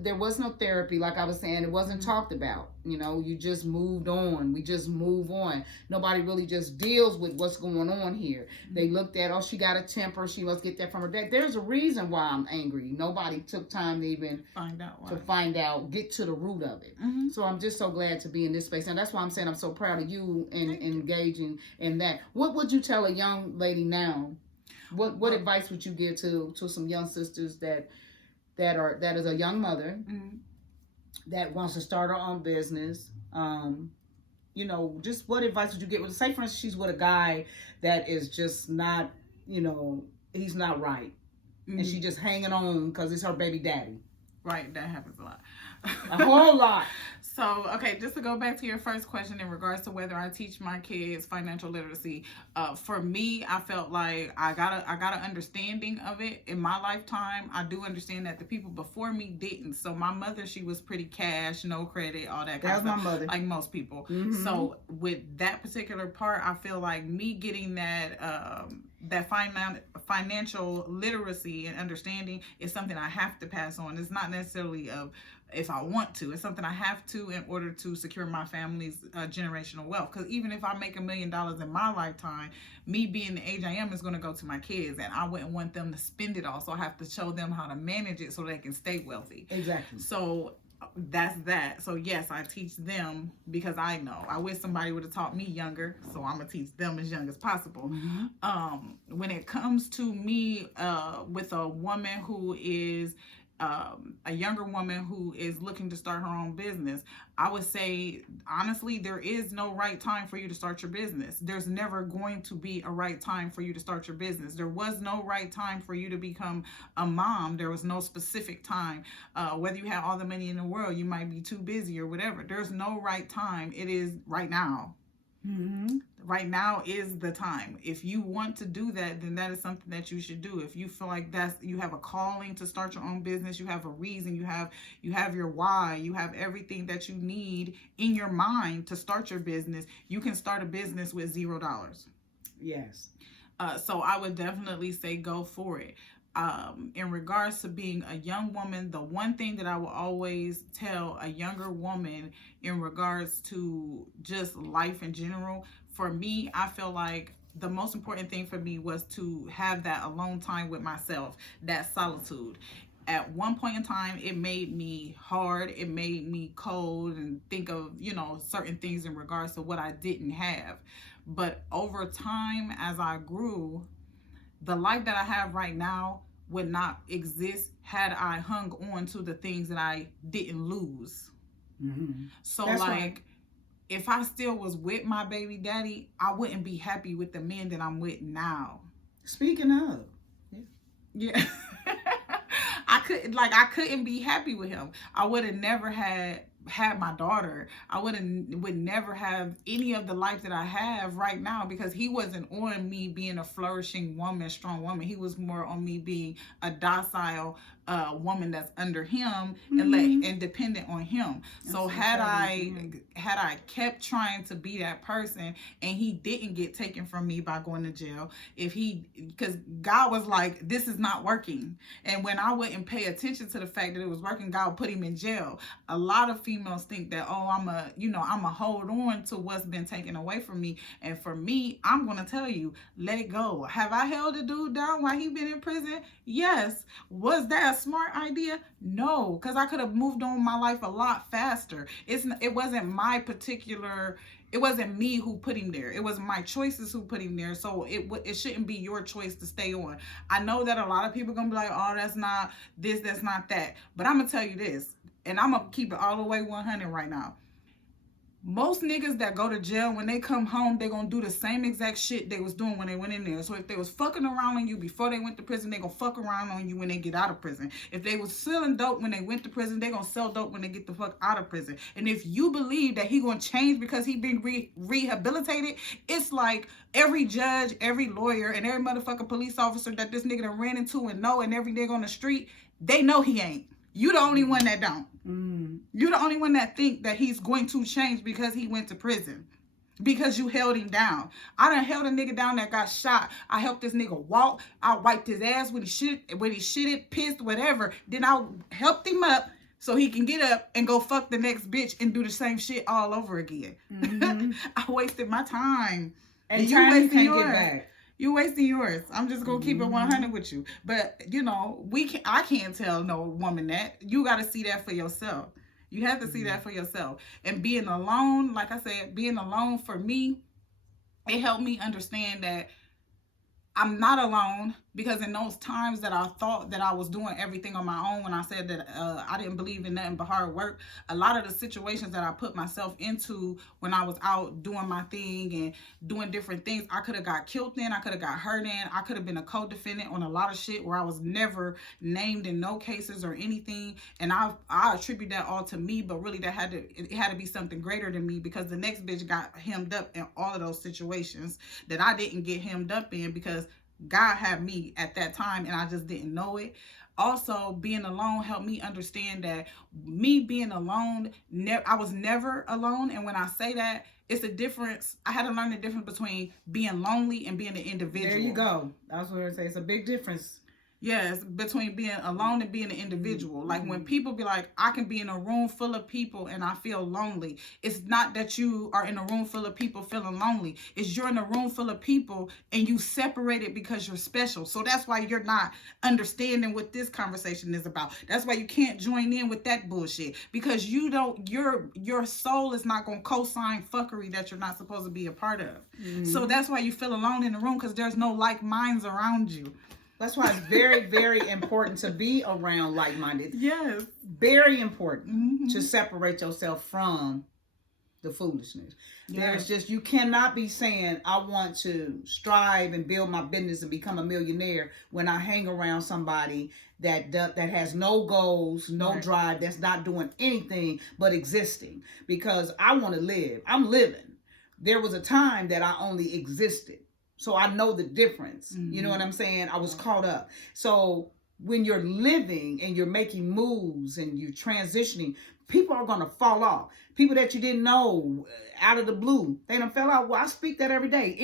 there was no therapy, like I was saying. It wasn't talked about. You know, you just moved on. We just move on. Nobody really just deals with what's going on here. Mm-hmm. They looked at, she got a temper. She must get that from her dad. There's a reason why I'm angry. Nobody took time to even find out, get to the root of it. Mm-hmm. So I'm just so glad to be in this space. And that's why I'm saying I'm so proud of you in engaging in that. What would you tell a young lady now? What advice would you give to some young sisters that is a young mother, mm-hmm. that wants to start her own business? You know, just what advice would you give? Say, for instance, she's with a guy that is just not, you know, he's not right, mm-hmm. and she just hanging on because it's her baby daddy. Right, that happens a lot. A whole lot. So, okay, just to go back to your first question in regards to whether I teach my kids financial literacy, for me, I felt like I got an understanding of it in my lifetime. I do understand that the people before me didn't. So my mother, she was pretty cash, no credit, all that kind of stuff. That was my mother. Like most people. Mm-hmm. So with that particular part, I feel like me getting that financial literacy and understanding is something I have to pass on. It's not necessarily if I want to. It's something I have to in order to secure my family's generational wealth. Because even if I make $1 million in my lifetime, me being the age I am is going to go to my kids, and I wouldn't want them to spend it all. So I have to show them how to manage it so they can stay wealthy. Exactly. So that's that. So yes, I teach them because I know. I wish somebody would have taught me younger, so I'm gonna teach them as young as possible. Mm-hmm. When it comes to me with a woman who is a younger woman who is looking to start her own business, I would say, honestly, there is no right time for you to start your business. There's never going to be a right time for you to start your business. There was no right time for you to become a mom. There was no specific time. Whether you have all the money in the world, you might be too busy or whatever. There's no right time. It is right now. Mm-hmm. Right now is the time. If you want to do that, then that is something that you should do. If you feel like you have a calling to start your own business, you have a reason, you have your why, you have everything that you need in your mind to start your business, you can start a business with $0. Yes. So I would definitely say go for it. In regards to being a young woman, the one thing that I will always tell a younger woman in regards to just life in general, for me, I feel like the most important thing for me was to have that alone time with myself, that solitude. At one point in time, it made me hard, it made me cold, and think of, certain things in regards to what I didn't have. But over time, as I grew, the life that I have right now would not exist had I hung on to the things that I didn't lose. Mm-hmm. So That's right. if I still was with my baby daddy, I wouldn't be happy with the men that I'm with now. Speaking of. Yeah. I couldn't be happy with him. I would have never had my daughter. I would never have any of the life that I have right now, because he wasn't on me being a flourishing woman, strong woman. He was more on me being a docile woman that's under him, and dependent on him. So had I kept trying to be that person, and he didn't get taken from me by going to jail, because God was like, this is not working. And when I wouldn't pay attention to the fact that it was working, God would put him in jail. A lot of females think that, I'm a hold on to what's been taken away from me. And for me, I'm going to tell you, let it go. Have I held a dude down while he been in prison? Yes. Was that a smart idea? No, because I could have moved on my life a lot faster. It wasn't me who put him there. It was my choices who put him there. So it shouldn't be your choice to stay on. I know that a lot of people are going to be like, oh, that's not this, that's not that. But I'm going to tell you this, and I'm going to keep it all the way 100 right now. Most niggas that go to jail, when they come home, they gonna do the same exact shit they was doing when they went in there. So if they was fucking around on you before they went to prison, they gonna fuck around on you when they get out of prison. If they was selling dope when they went to prison, they gonna sell dope when they get the fuck out of prison. And if you believe that he gonna change because he been rehabilitated, it's like every judge, every lawyer, and every motherfucking police officer that this nigga done ran into and every nigga on the street, they know he ain't. You the only one that don't. You the only one that think that he's going to change because he went to prison. Because you held him down. I done held a nigga down that got shot. I helped this nigga walk. I wiped his ass when he shitted, pissed, whatever. Then I helped him up so he can get up and go fuck the next bitch and do the same shit all over again. I wasted my time. And you wasting yours. Get back. You wasting yours. I'm just gonna keep it 100 with you. But I can't tell no woman that. You gotta see that for yourself. You have to see that for yourself. And being alone, like I said, being alone for me, it helped me understand that I'm not alone. Because in those times that I thought that I was doing everything on my own, when I said that I didn't believe in nothing but hard work, a lot of the situations that I put myself into when I was out doing my thing and doing different things, I could have got killed in, I could have got hurt in, I could have been a co-defendant on a lot of shit where I was never named in no cases or anything. And I attribute that all to me, but really it had to be something greater than me, because the next bitch got hemmed up in all of those situations that I didn't get hemmed up in, because God had me at that time and I just didn't know it. Also, being alone helped me understand that me being alone, I was never alone. And when I say that, it's a difference. I had to learn the difference between being lonely and being an individual. There you go. I was going to say, it's a big difference. Yes, between being alone and being an individual. Mm-hmm. Like when people be like, I can be in a room full of people and I feel lonely. It's not that you are in a room full of people feeling lonely. It's you're in a room full of people and you separated because you're special. So that's why you're not understanding what this conversation is about. That's why you can't join in with that bullshit, because you don't, your soul is not going to co-sign fuckery that you're not supposed to be a part of. Mm-hmm. So that's why you feel alone in the room, because there's no like minds around you. That's why it's very, very important to be around like-minded. Yes. Very important to separate yourself from the foolishness. Yes. There's just, you cannot be saying, I want to strive and build my business and become a millionaire when I hang around somebody that has no goals, no drive, that's not doing anything but existing. Because I want to live. I'm living. There was a time that I only existed. So I know the difference. You know what I'm saying? I was caught up. So when you're living and you're making moves and you're transitioning, people are going to fall off. People that you didn't know out of the blue, they done fell out. Well, I speak that every day.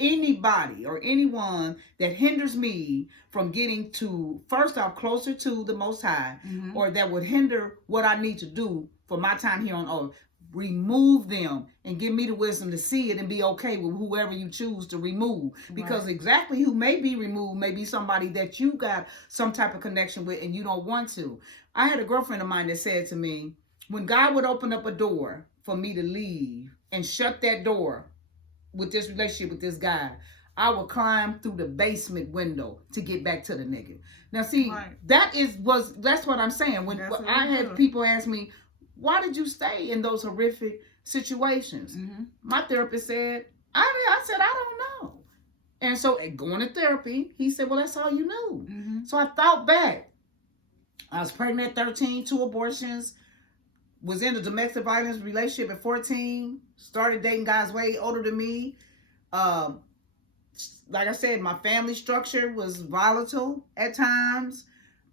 Anybody or anyone that hinders me from getting to, first off, closer to the Most High, or that would hinder what I need to do for my time here on earth, remove them and give me the wisdom to see it and be okay with whoever you choose to remove. Because exactly who may be removed may be somebody that you got some type of connection with and you don't want to. I had a girlfriend of mine that said to me, when God would open up a door for me to leave and shut that door with this relationship with this guy, I would climb through the basement window to get back to the nigga. Now see, that's what I'm saying. When I had people ask me, why did you stay in those horrific situations? My therapist said, I said, I don't know. And so going to therapy, he said, well, that's all you knew. So I thought back. I was pregnant at 13, 2 abortions, was in a domestic violence relationship at 14, started dating guys way older than me. Like I said, my family structure was volatile at times.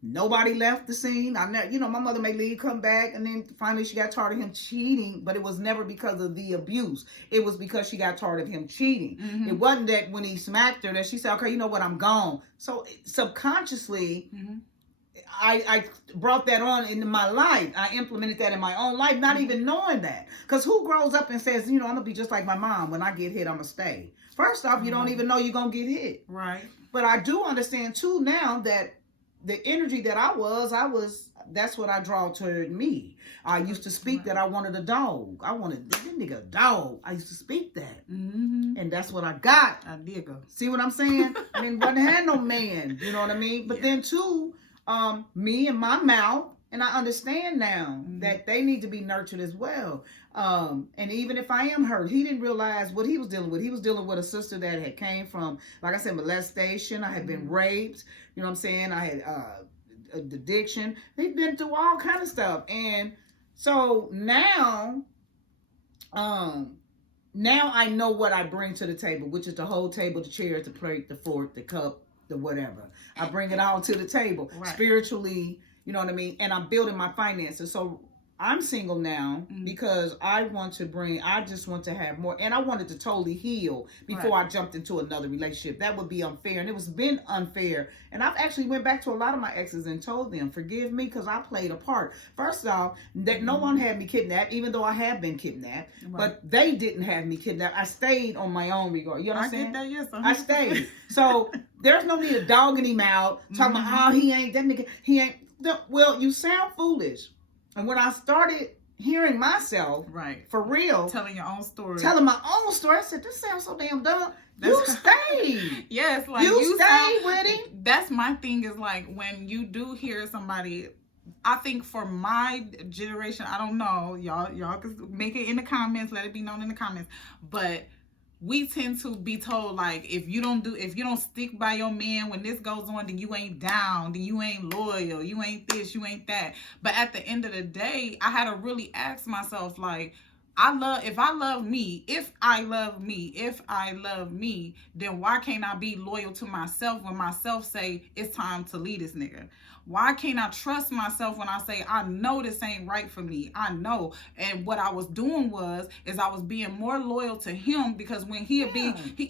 Nobody left the scene. My mother may leave, come back, and then finally she got tired of him cheating, but it was never because of the abuse. It was because she got tired of him cheating. It wasn't that when he smacked her that she said, okay, you know what, I'm gone. So subconsciously, I brought that on into my life. I implemented that in my own life, not even knowing that. Because who grows up and says, I'm going to be just like my mom. When I get hit, I'm going to stay. First off, you don't even know you're going to get hit. Right. But I do understand, too, now that the energy that I was, that's what I draw toward me. I used to speak that I wanted a dog. I wanted this nigga a dog. I used to speak that. And that's what I got. A nigga. See what I'm saying? I mean, wasn't had no man. You know what I mean? But then too, me and my mouth, and I understand now that they need to be nurtured as well. And even if I am hurt, he didn't realize what he was dealing with. He was dealing with a sister that had came from, like I said, molestation. I had been raped. You know what I'm saying? I had addiction. He'd been through all kind of stuff. And so now I know what I bring to the table, which is the whole table, the chair, the plate, the fork, the cup, the whatever. I bring it all to the table spiritually, you know what I mean? And I'm building my finances. So I'm single now because I just want to have more. And I wanted to totally heal before I jumped into another relationship. That would be unfair. And it was been unfair. And I've actually went back to a lot of my exes and told them, forgive me because I played a part. First off, that no one had me kidnapped, even though I have been kidnapped. But they didn't have me kidnapped. I stayed on my own regard. You understand? I get that, yes. I stayed. So there's no need of dogging him out, talking about, he ain't, that nigga, he ain't. Well, you sound foolish. And when I started hearing myself, for real, telling your own story, telling my own story, I said, this sounds so damn dumb. You stay. Yes, like you stay with him. That's my thing, is like when you do hear somebody, I think for my generation, I don't know, y'all can make it in the comments, let it be known in the comments, but we tend to be told, like, if you don't stick by your man when this goes on, then you ain't down, then you ain't loyal, you ain't this, you ain't that. But at the end of the day, I had to really ask myself, like, if I love me, then why can't I be loyal to myself when myself say it's time to leave this nigga? Why can't I trust myself when I say, I know this ain't right for me? I know. And what I was doing is I was being more loyal to him, because when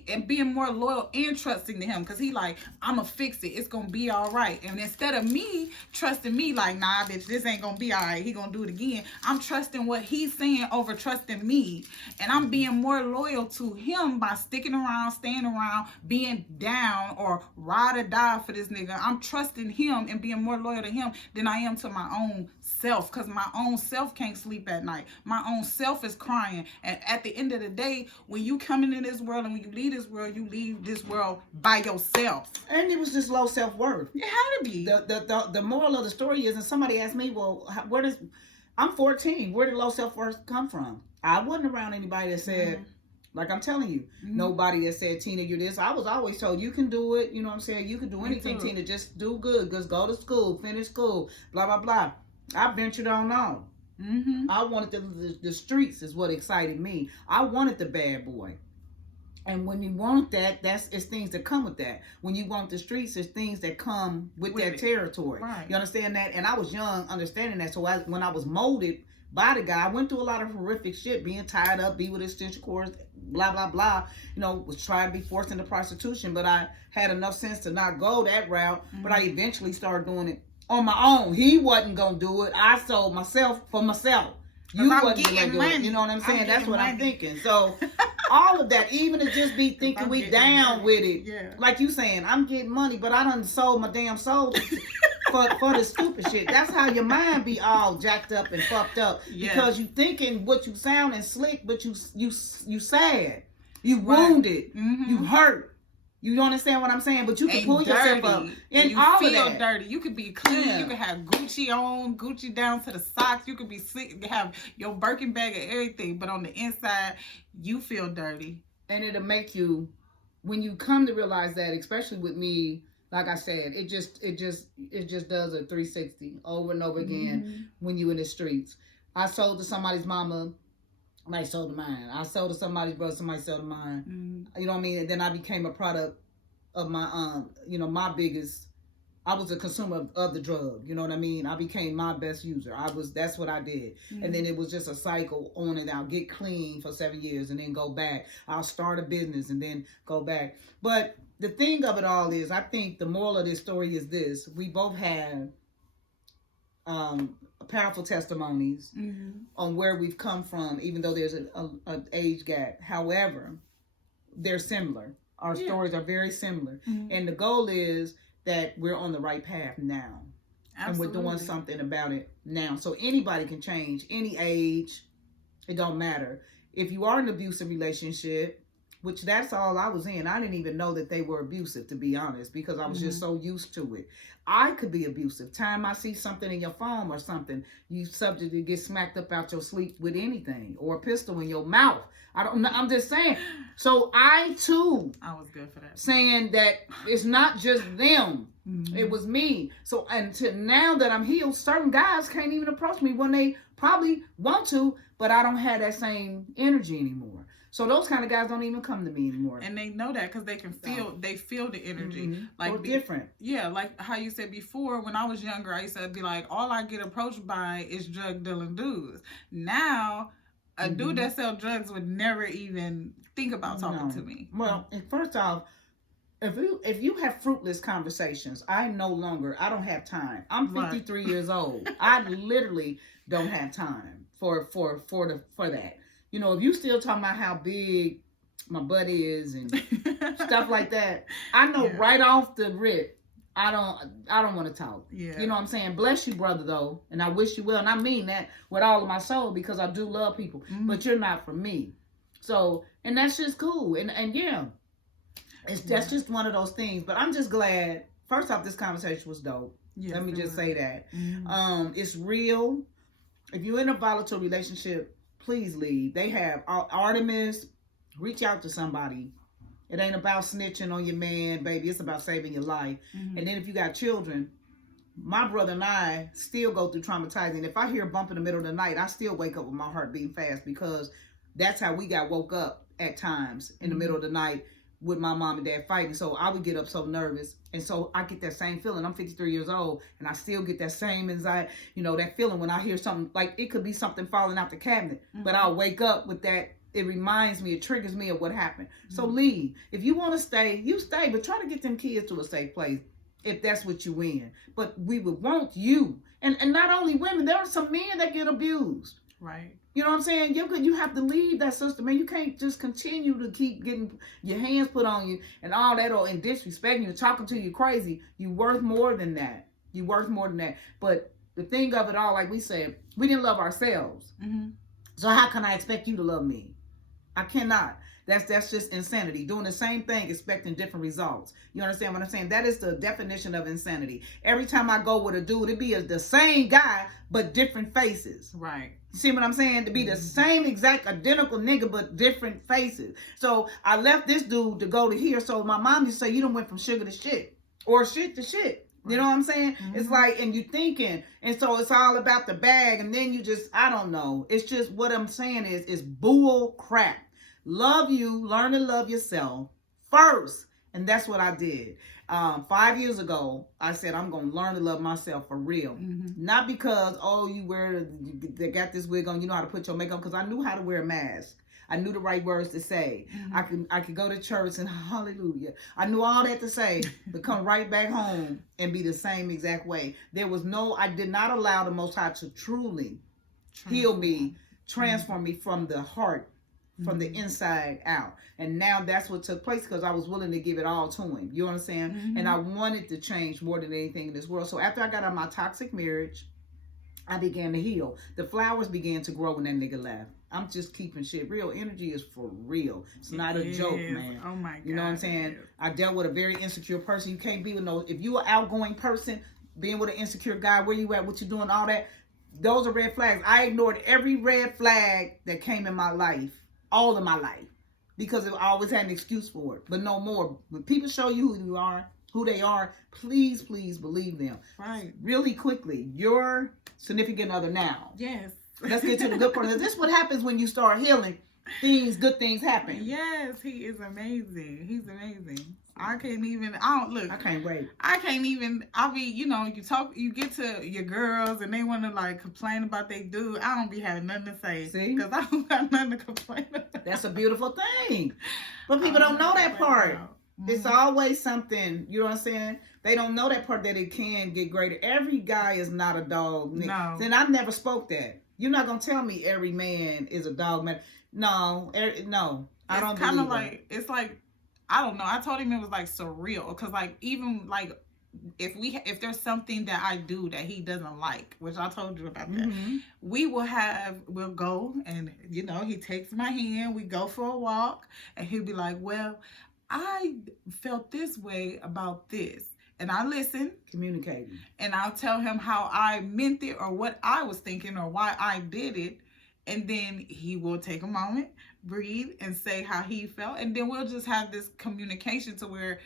and being more loyal and trusting to him, because he like, I'ma fix it. It's gonna be all right. And instead of me trusting me, like, nah, bitch, this ain't gonna be all right. He gonna do it again. I'm trusting what he's saying over trusting me. And I'm being more loyal to him by sticking around, staying around, being down, or ride or die for this nigga. I'm trusting him and being more loyal to him than I am to my own self, because my own self can't sleep at night. My own self is crying. And at the end of the day, when you come into this world and when you leave this world by yourself. And it was just low self-worth. It had to be. The moral of the story is, and somebody asked me, well, I'm 14. Where did low self-worth come from? I wasn't around anybody that said, like I'm telling you, nobody that said, Tina, you're this. I was always told, you can do it. You know what I'm saying? You can do anything, Tina. Just do good. Just go to school, finish school, blah, blah, blah. I ventured on. I wanted the streets is what excited me. I wanted the bad boy. And when you want that, it's things that come with that. When you want the streets, it's things that come with that territory. Right. You understand that? And I was young understanding that. So when I was molded by the guy, I went through a lot of horrific shit, being tied up, be with extension cords, blah, blah, blah. You know, was trying to be forced into prostitution, but I had enough sense to not go that route. But I eventually started doing it on my own. He wasn't going to do it. I sold myself for myself. You wasn't going to do it. You know what I'm saying? That's what I'm thinking. So all of that, even to just be thinking we down with it. Like you saying, I'm getting money, but I done sold my damn soul for the stupid shit. That's how your mind be all jacked up and fucked up. Because you thinking what you sounding slick, but you sad. You wounded. You hurt. You understand what I'm saying? But you can pull yourself up. And you all feel of that. Dirty. You could be clean. You could have Gucci on, Gucci down to the socks. You could be slick. You could have your Birkin bag and everything. But on the inside, you feel dirty. And it'll make you, when you come to realize that, especially with me, like I said, it just does a 360 over and over again when you in the streets. I sold to somebody's mama. Somebody sold to mine. I sold to somebody's brother. Somebody sold to mine. You know what I mean? And then I became a product of my, my biggest. I was a consumer of the drug. You know what I mean? I became my best user. That's what I did. And then it was just a cycle on and out. Get clean for 7 years and then go back. I'll start a business and then go back. But the thing of it all is, I think the moral of this story is this: we both have powerful testimonies on where we've come from, even though there's an age gap. However, they're similar. Our stories are very similar. And the goal is that we're on the right path now. Absolutely. And we're doing something about it now. So anybody can change, any age, it don't matter. If you are in an abusive relationship, which that's all I was in. I didn't even know that they were abusive, to be honest, because I was just so used to it. I could be abusive. Time I see something in your phone or something, you subject to get smacked up out your sleep with anything, or a pistol in your mouth. I don't know. I'm just saying. So I was good for that. Saying that it's not just them. It was me. So until now that I'm healed, certain guys can't even approach me when they probably want to, but I don't have that same energy anymore. So those kind of guys don't even come to me anymore. And they know that because they can feel, they feel the energy. Like different. Yeah, like how you said before, when I was younger, I used to be like, all I get approached by is drug dealing dudes. Now, a dude that sells drugs would never even think about talking to me. Well, first off, if you have fruitless conversations, I don't have time. I'm 53 years old. I literally don't have time for that. You know, if you still talking about how big my butt is and stuff like that, I know right off the rip, I don't want to talk. Yeah. You know what I'm saying? Bless you, brother, though. And I wish you well. And I mean that with all of my soul, because I do love people. But you're not for me. So, and that's just cool. And yeah, That's just one of those things. But I'm just glad. First off, this conversation was dope. Yes, Let me just say that. Mm-hmm. It's real. If you're in a volatile relationship, please leave. They have Artemis. Reach out to somebody. It ain't about snitching on your man, baby. It's about saving your life. Mm-hmm. And then if you got children, my brother and I still go through traumatizing. If I hear a bump in the middle of the night, I still wake up with my heart beating fast because that's how we got woke up at times in the middle of the night with my mom and dad fighting. So I would get up so nervous. And so I get that same feeling. I'm 53 years old and I still get that same anxiety, that feeling when I hear something, like it could be something falling out the cabinet, but I'll wake up with that. It reminds me, it triggers me of what happened. So leave. If you want to stay, you stay, but try to get them kids to a safe place if that's what you in. But we would want you. And not only women, there are some men that get abused. Right. You know what I'm saying? You have to leave that system, man. You can't just continue to keep getting your hands put on you and all that, and disrespecting you, talking to you crazy. You worth more than that. You worth more than that. But the thing of it all, like we said, we didn't love ourselves. Mm-hmm. So how can I expect you to love me? I cannot. That's just insanity. Doing the same thing, expecting different results. You understand what I'm saying? That is the definition of insanity. Every time I go with a dude, it be the same guy, but different faces. Right. See what I'm saying? To be the same exact identical nigga, but different faces. So I left this dude to go to here. So my mom used to say, you done went from sugar to shit. Or shit to shit. Right. You know what I'm saying? Mm-hmm. It's like, and you thinking, and so it's all about the bag, and then you just, I don't know. It's just, what I'm saying is bull crap. Love you, learn to love yourself first. And that's what I did. 5 years ago, I said, I'm going to learn to love myself for real. Mm-hmm. Not because, they got this wig on, you know how to put your makeup, because I knew how to wear a mask. I knew the right words to say. Mm-hmm. I could go to church and hallelujah. I knew all that to say, to come right back home and be the same exact way. I did not allow the Most High to truly heal me, transform me from the heart, from the inside out. And now that's what took place, because I was willing to give it all to him. You understand? Mm-hmm. And I wanted to change more than anything in this world. So after I got out of my toxic marriage, I began to heal. The flowers began to grow when that nigga left. I'm just keeping shit real. Energy is for real. It's not a joke, man. Oh my God. You know what I'm saying? I dealt with a very insecure person. You can't be with if you're an outgoing person, being with an insecure guy, where you at, what you doing, all that, those are red flags. I ignored every red flag that came in my life. All of my life, because I always had an excuse for it, but no more. When people show you who they are, please believe them. Right. Really quickly, your significant other now. Yes. Let's get to the good part. This is what happens when you start healing. Good things happen. Yes, he is amazing. He's amazing. I can't wait. You get to your girls and they want to like complain about they dude. I don't be having nothing to say. See? Because I don't have nothing to complain about. That's a beautiful thing. But people don't know that part. Mm-hmm. It's always something, you know what I'm saying? They don't know that part, that it can get greater. Every guy is not a dog. No. Then I never spoke that. You're not going to tell me every man is a dog man. No. I don't kind of like that. It's like, I don't know. I told him it was like surreal, because like even like if there's something that I do that he doesn't like, which I told you about that, mm-hmm. we'll go and he takes my hand, we go for a walk, and he'll be like, well, I felt this way about this. And I listen. Communicating. And I'll tell him how I meant it, or what I was thinking, or why I did it. And then he will take a moment, breathe, and say how he felt. And then we'll just have this communication to where,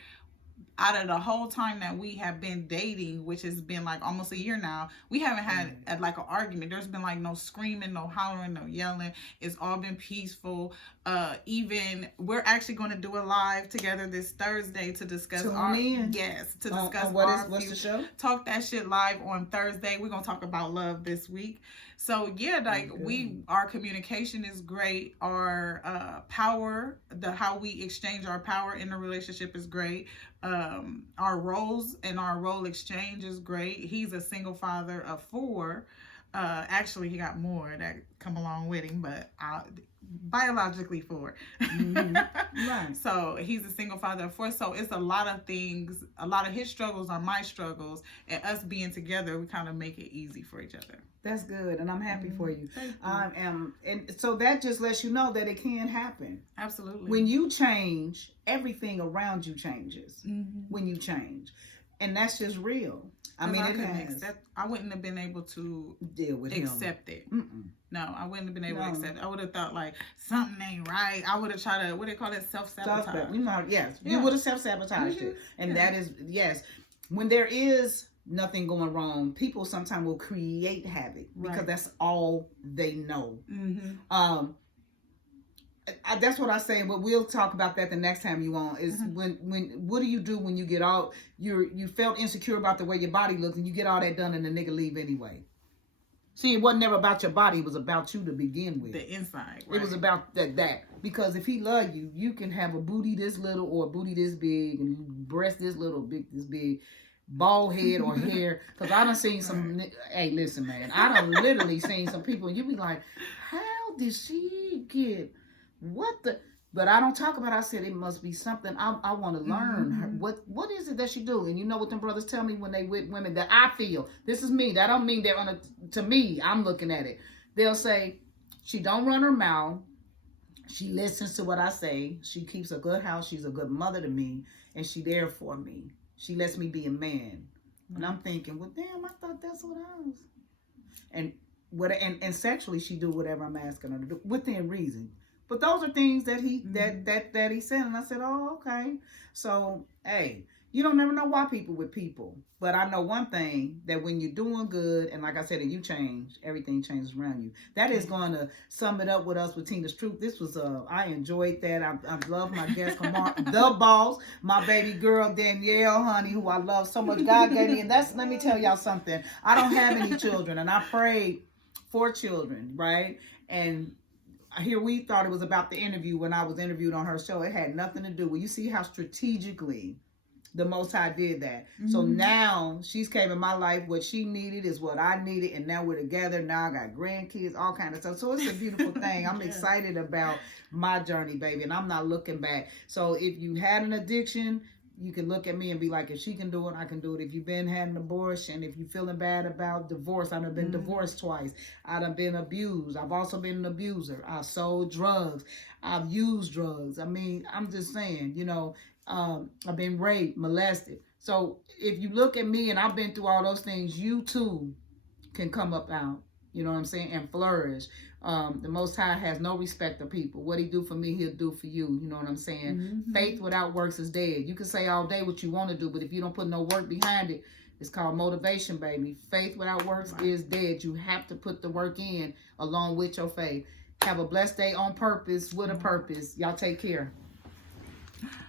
out of the whole time that we have been dating, which has been like almost a year now, we haven't had like an argument. There's been like no screaming, no hollering, no yelling. It's all been peaceful. Even we're actually going to do a live together this Thursday to discuss what's the show? Talk That Shit live on Thursday. We're going to talk about love this week. So yeah, like our communication is great. Our power, how we exchange our power in a relationship is great. Our roles and our role exchange is great. He's a single father of 4. Actually, he got more that come along with him, but biologically 4. Right. So he's a single father of 4. So it's a lot of things. A lot of his struggles are my struggles, and us being together, we kind of make it easy for each other. That's good, and I'm happy for you. Thank you. I am, and so that just lets you know that it can happen. Absolutely. When you change, everything around you changes. When you change, and that's just real. I mean, I wouldn't have been able to deal with accept him. it. No, I wouldn't have been able to accept it. I would have thought like something ain't right. I would have tried to, what do they call it, self-sabotage. You know, yes, you would have self-sabotaged it, and that is when there is nothing going wrong, people sometimes will create havoc because that's all they know. That's what I say, but we'll talk about that the next time you on. Is when what do you do when you get all you felt insecure about the way your body looked, and you get all that done, and the nigga leave anyway. See, it wasn't never about your body; it was about you to begin with. The inside. It was about that. Because if he love you, you can have a booty this little or a booty this big, and breast this little, big this big, bald head or hair. Because I done seen some. Hey, listen, man, I done literally seen some people, and you be like, how did she get? What the? But I don't talk about it. I said it must be something I want to learn. What is it that she do? And you know what them brothers tell me when they with women that I feel. This is me. That don't mean they're to me. I'm looking at it. They'll say she don't run her mouth. She listens to what I say. She keeps a good house. She's a good mother to me, and she there for me. She lets me be a man. And I'm thinking, well, damn, I thought that's what I was. And sexually, she do whatever I'm asking her to do within reason. But those are things that he that he said, and I said, oh, okay. So, hey, you don't never know why people with people. But I know one thing, that when you're doing good, and like I said, and you change, everything changes around you. That is going to sum it up with us with Tina's Truth. This was I enjoyed that. I love my guest, Kamar, the boss, my baby girl Danielle, honey, who I love so much. God gave me, and let me tell y'all something. I don't have any children, and I prayed for children, right? And here we thought it was about the interview when I was interviewed on her show. It had nothing to do with, you see how strategically the Most High did that. So now she's came in my life. What she needed is what I needed, and now we're together. Now I got grandkids, all kind of stuff. So it's a beautiful thing. I'm excited about my journey, baby, and I'm not looking back. So if you had an addiction, you can look at me and be like, if she can do it, I can do it. If you've been had an abortion, if you're feeling bad about divorce, I've been divorced twice. I've been abused. I've also been an abuser. I've sold drugs. I've used drugs. I mean, I'm just saying, you know, I've been raped, molested. So if you look at me and I've been through all those things, you too can come up out, you know what I'm saying, and flourish. The Most High has no respect of people. What he do for me, he'll do for you. You know what I'm saying? Faith without works is dead. You can say all day what you want to do, but if you don't put no work behind it, it's called motivation, baby. Faith without works is dead. You have to put the work in along with your faith. Have a blessed day on purpose with a purpose. Y'all take care.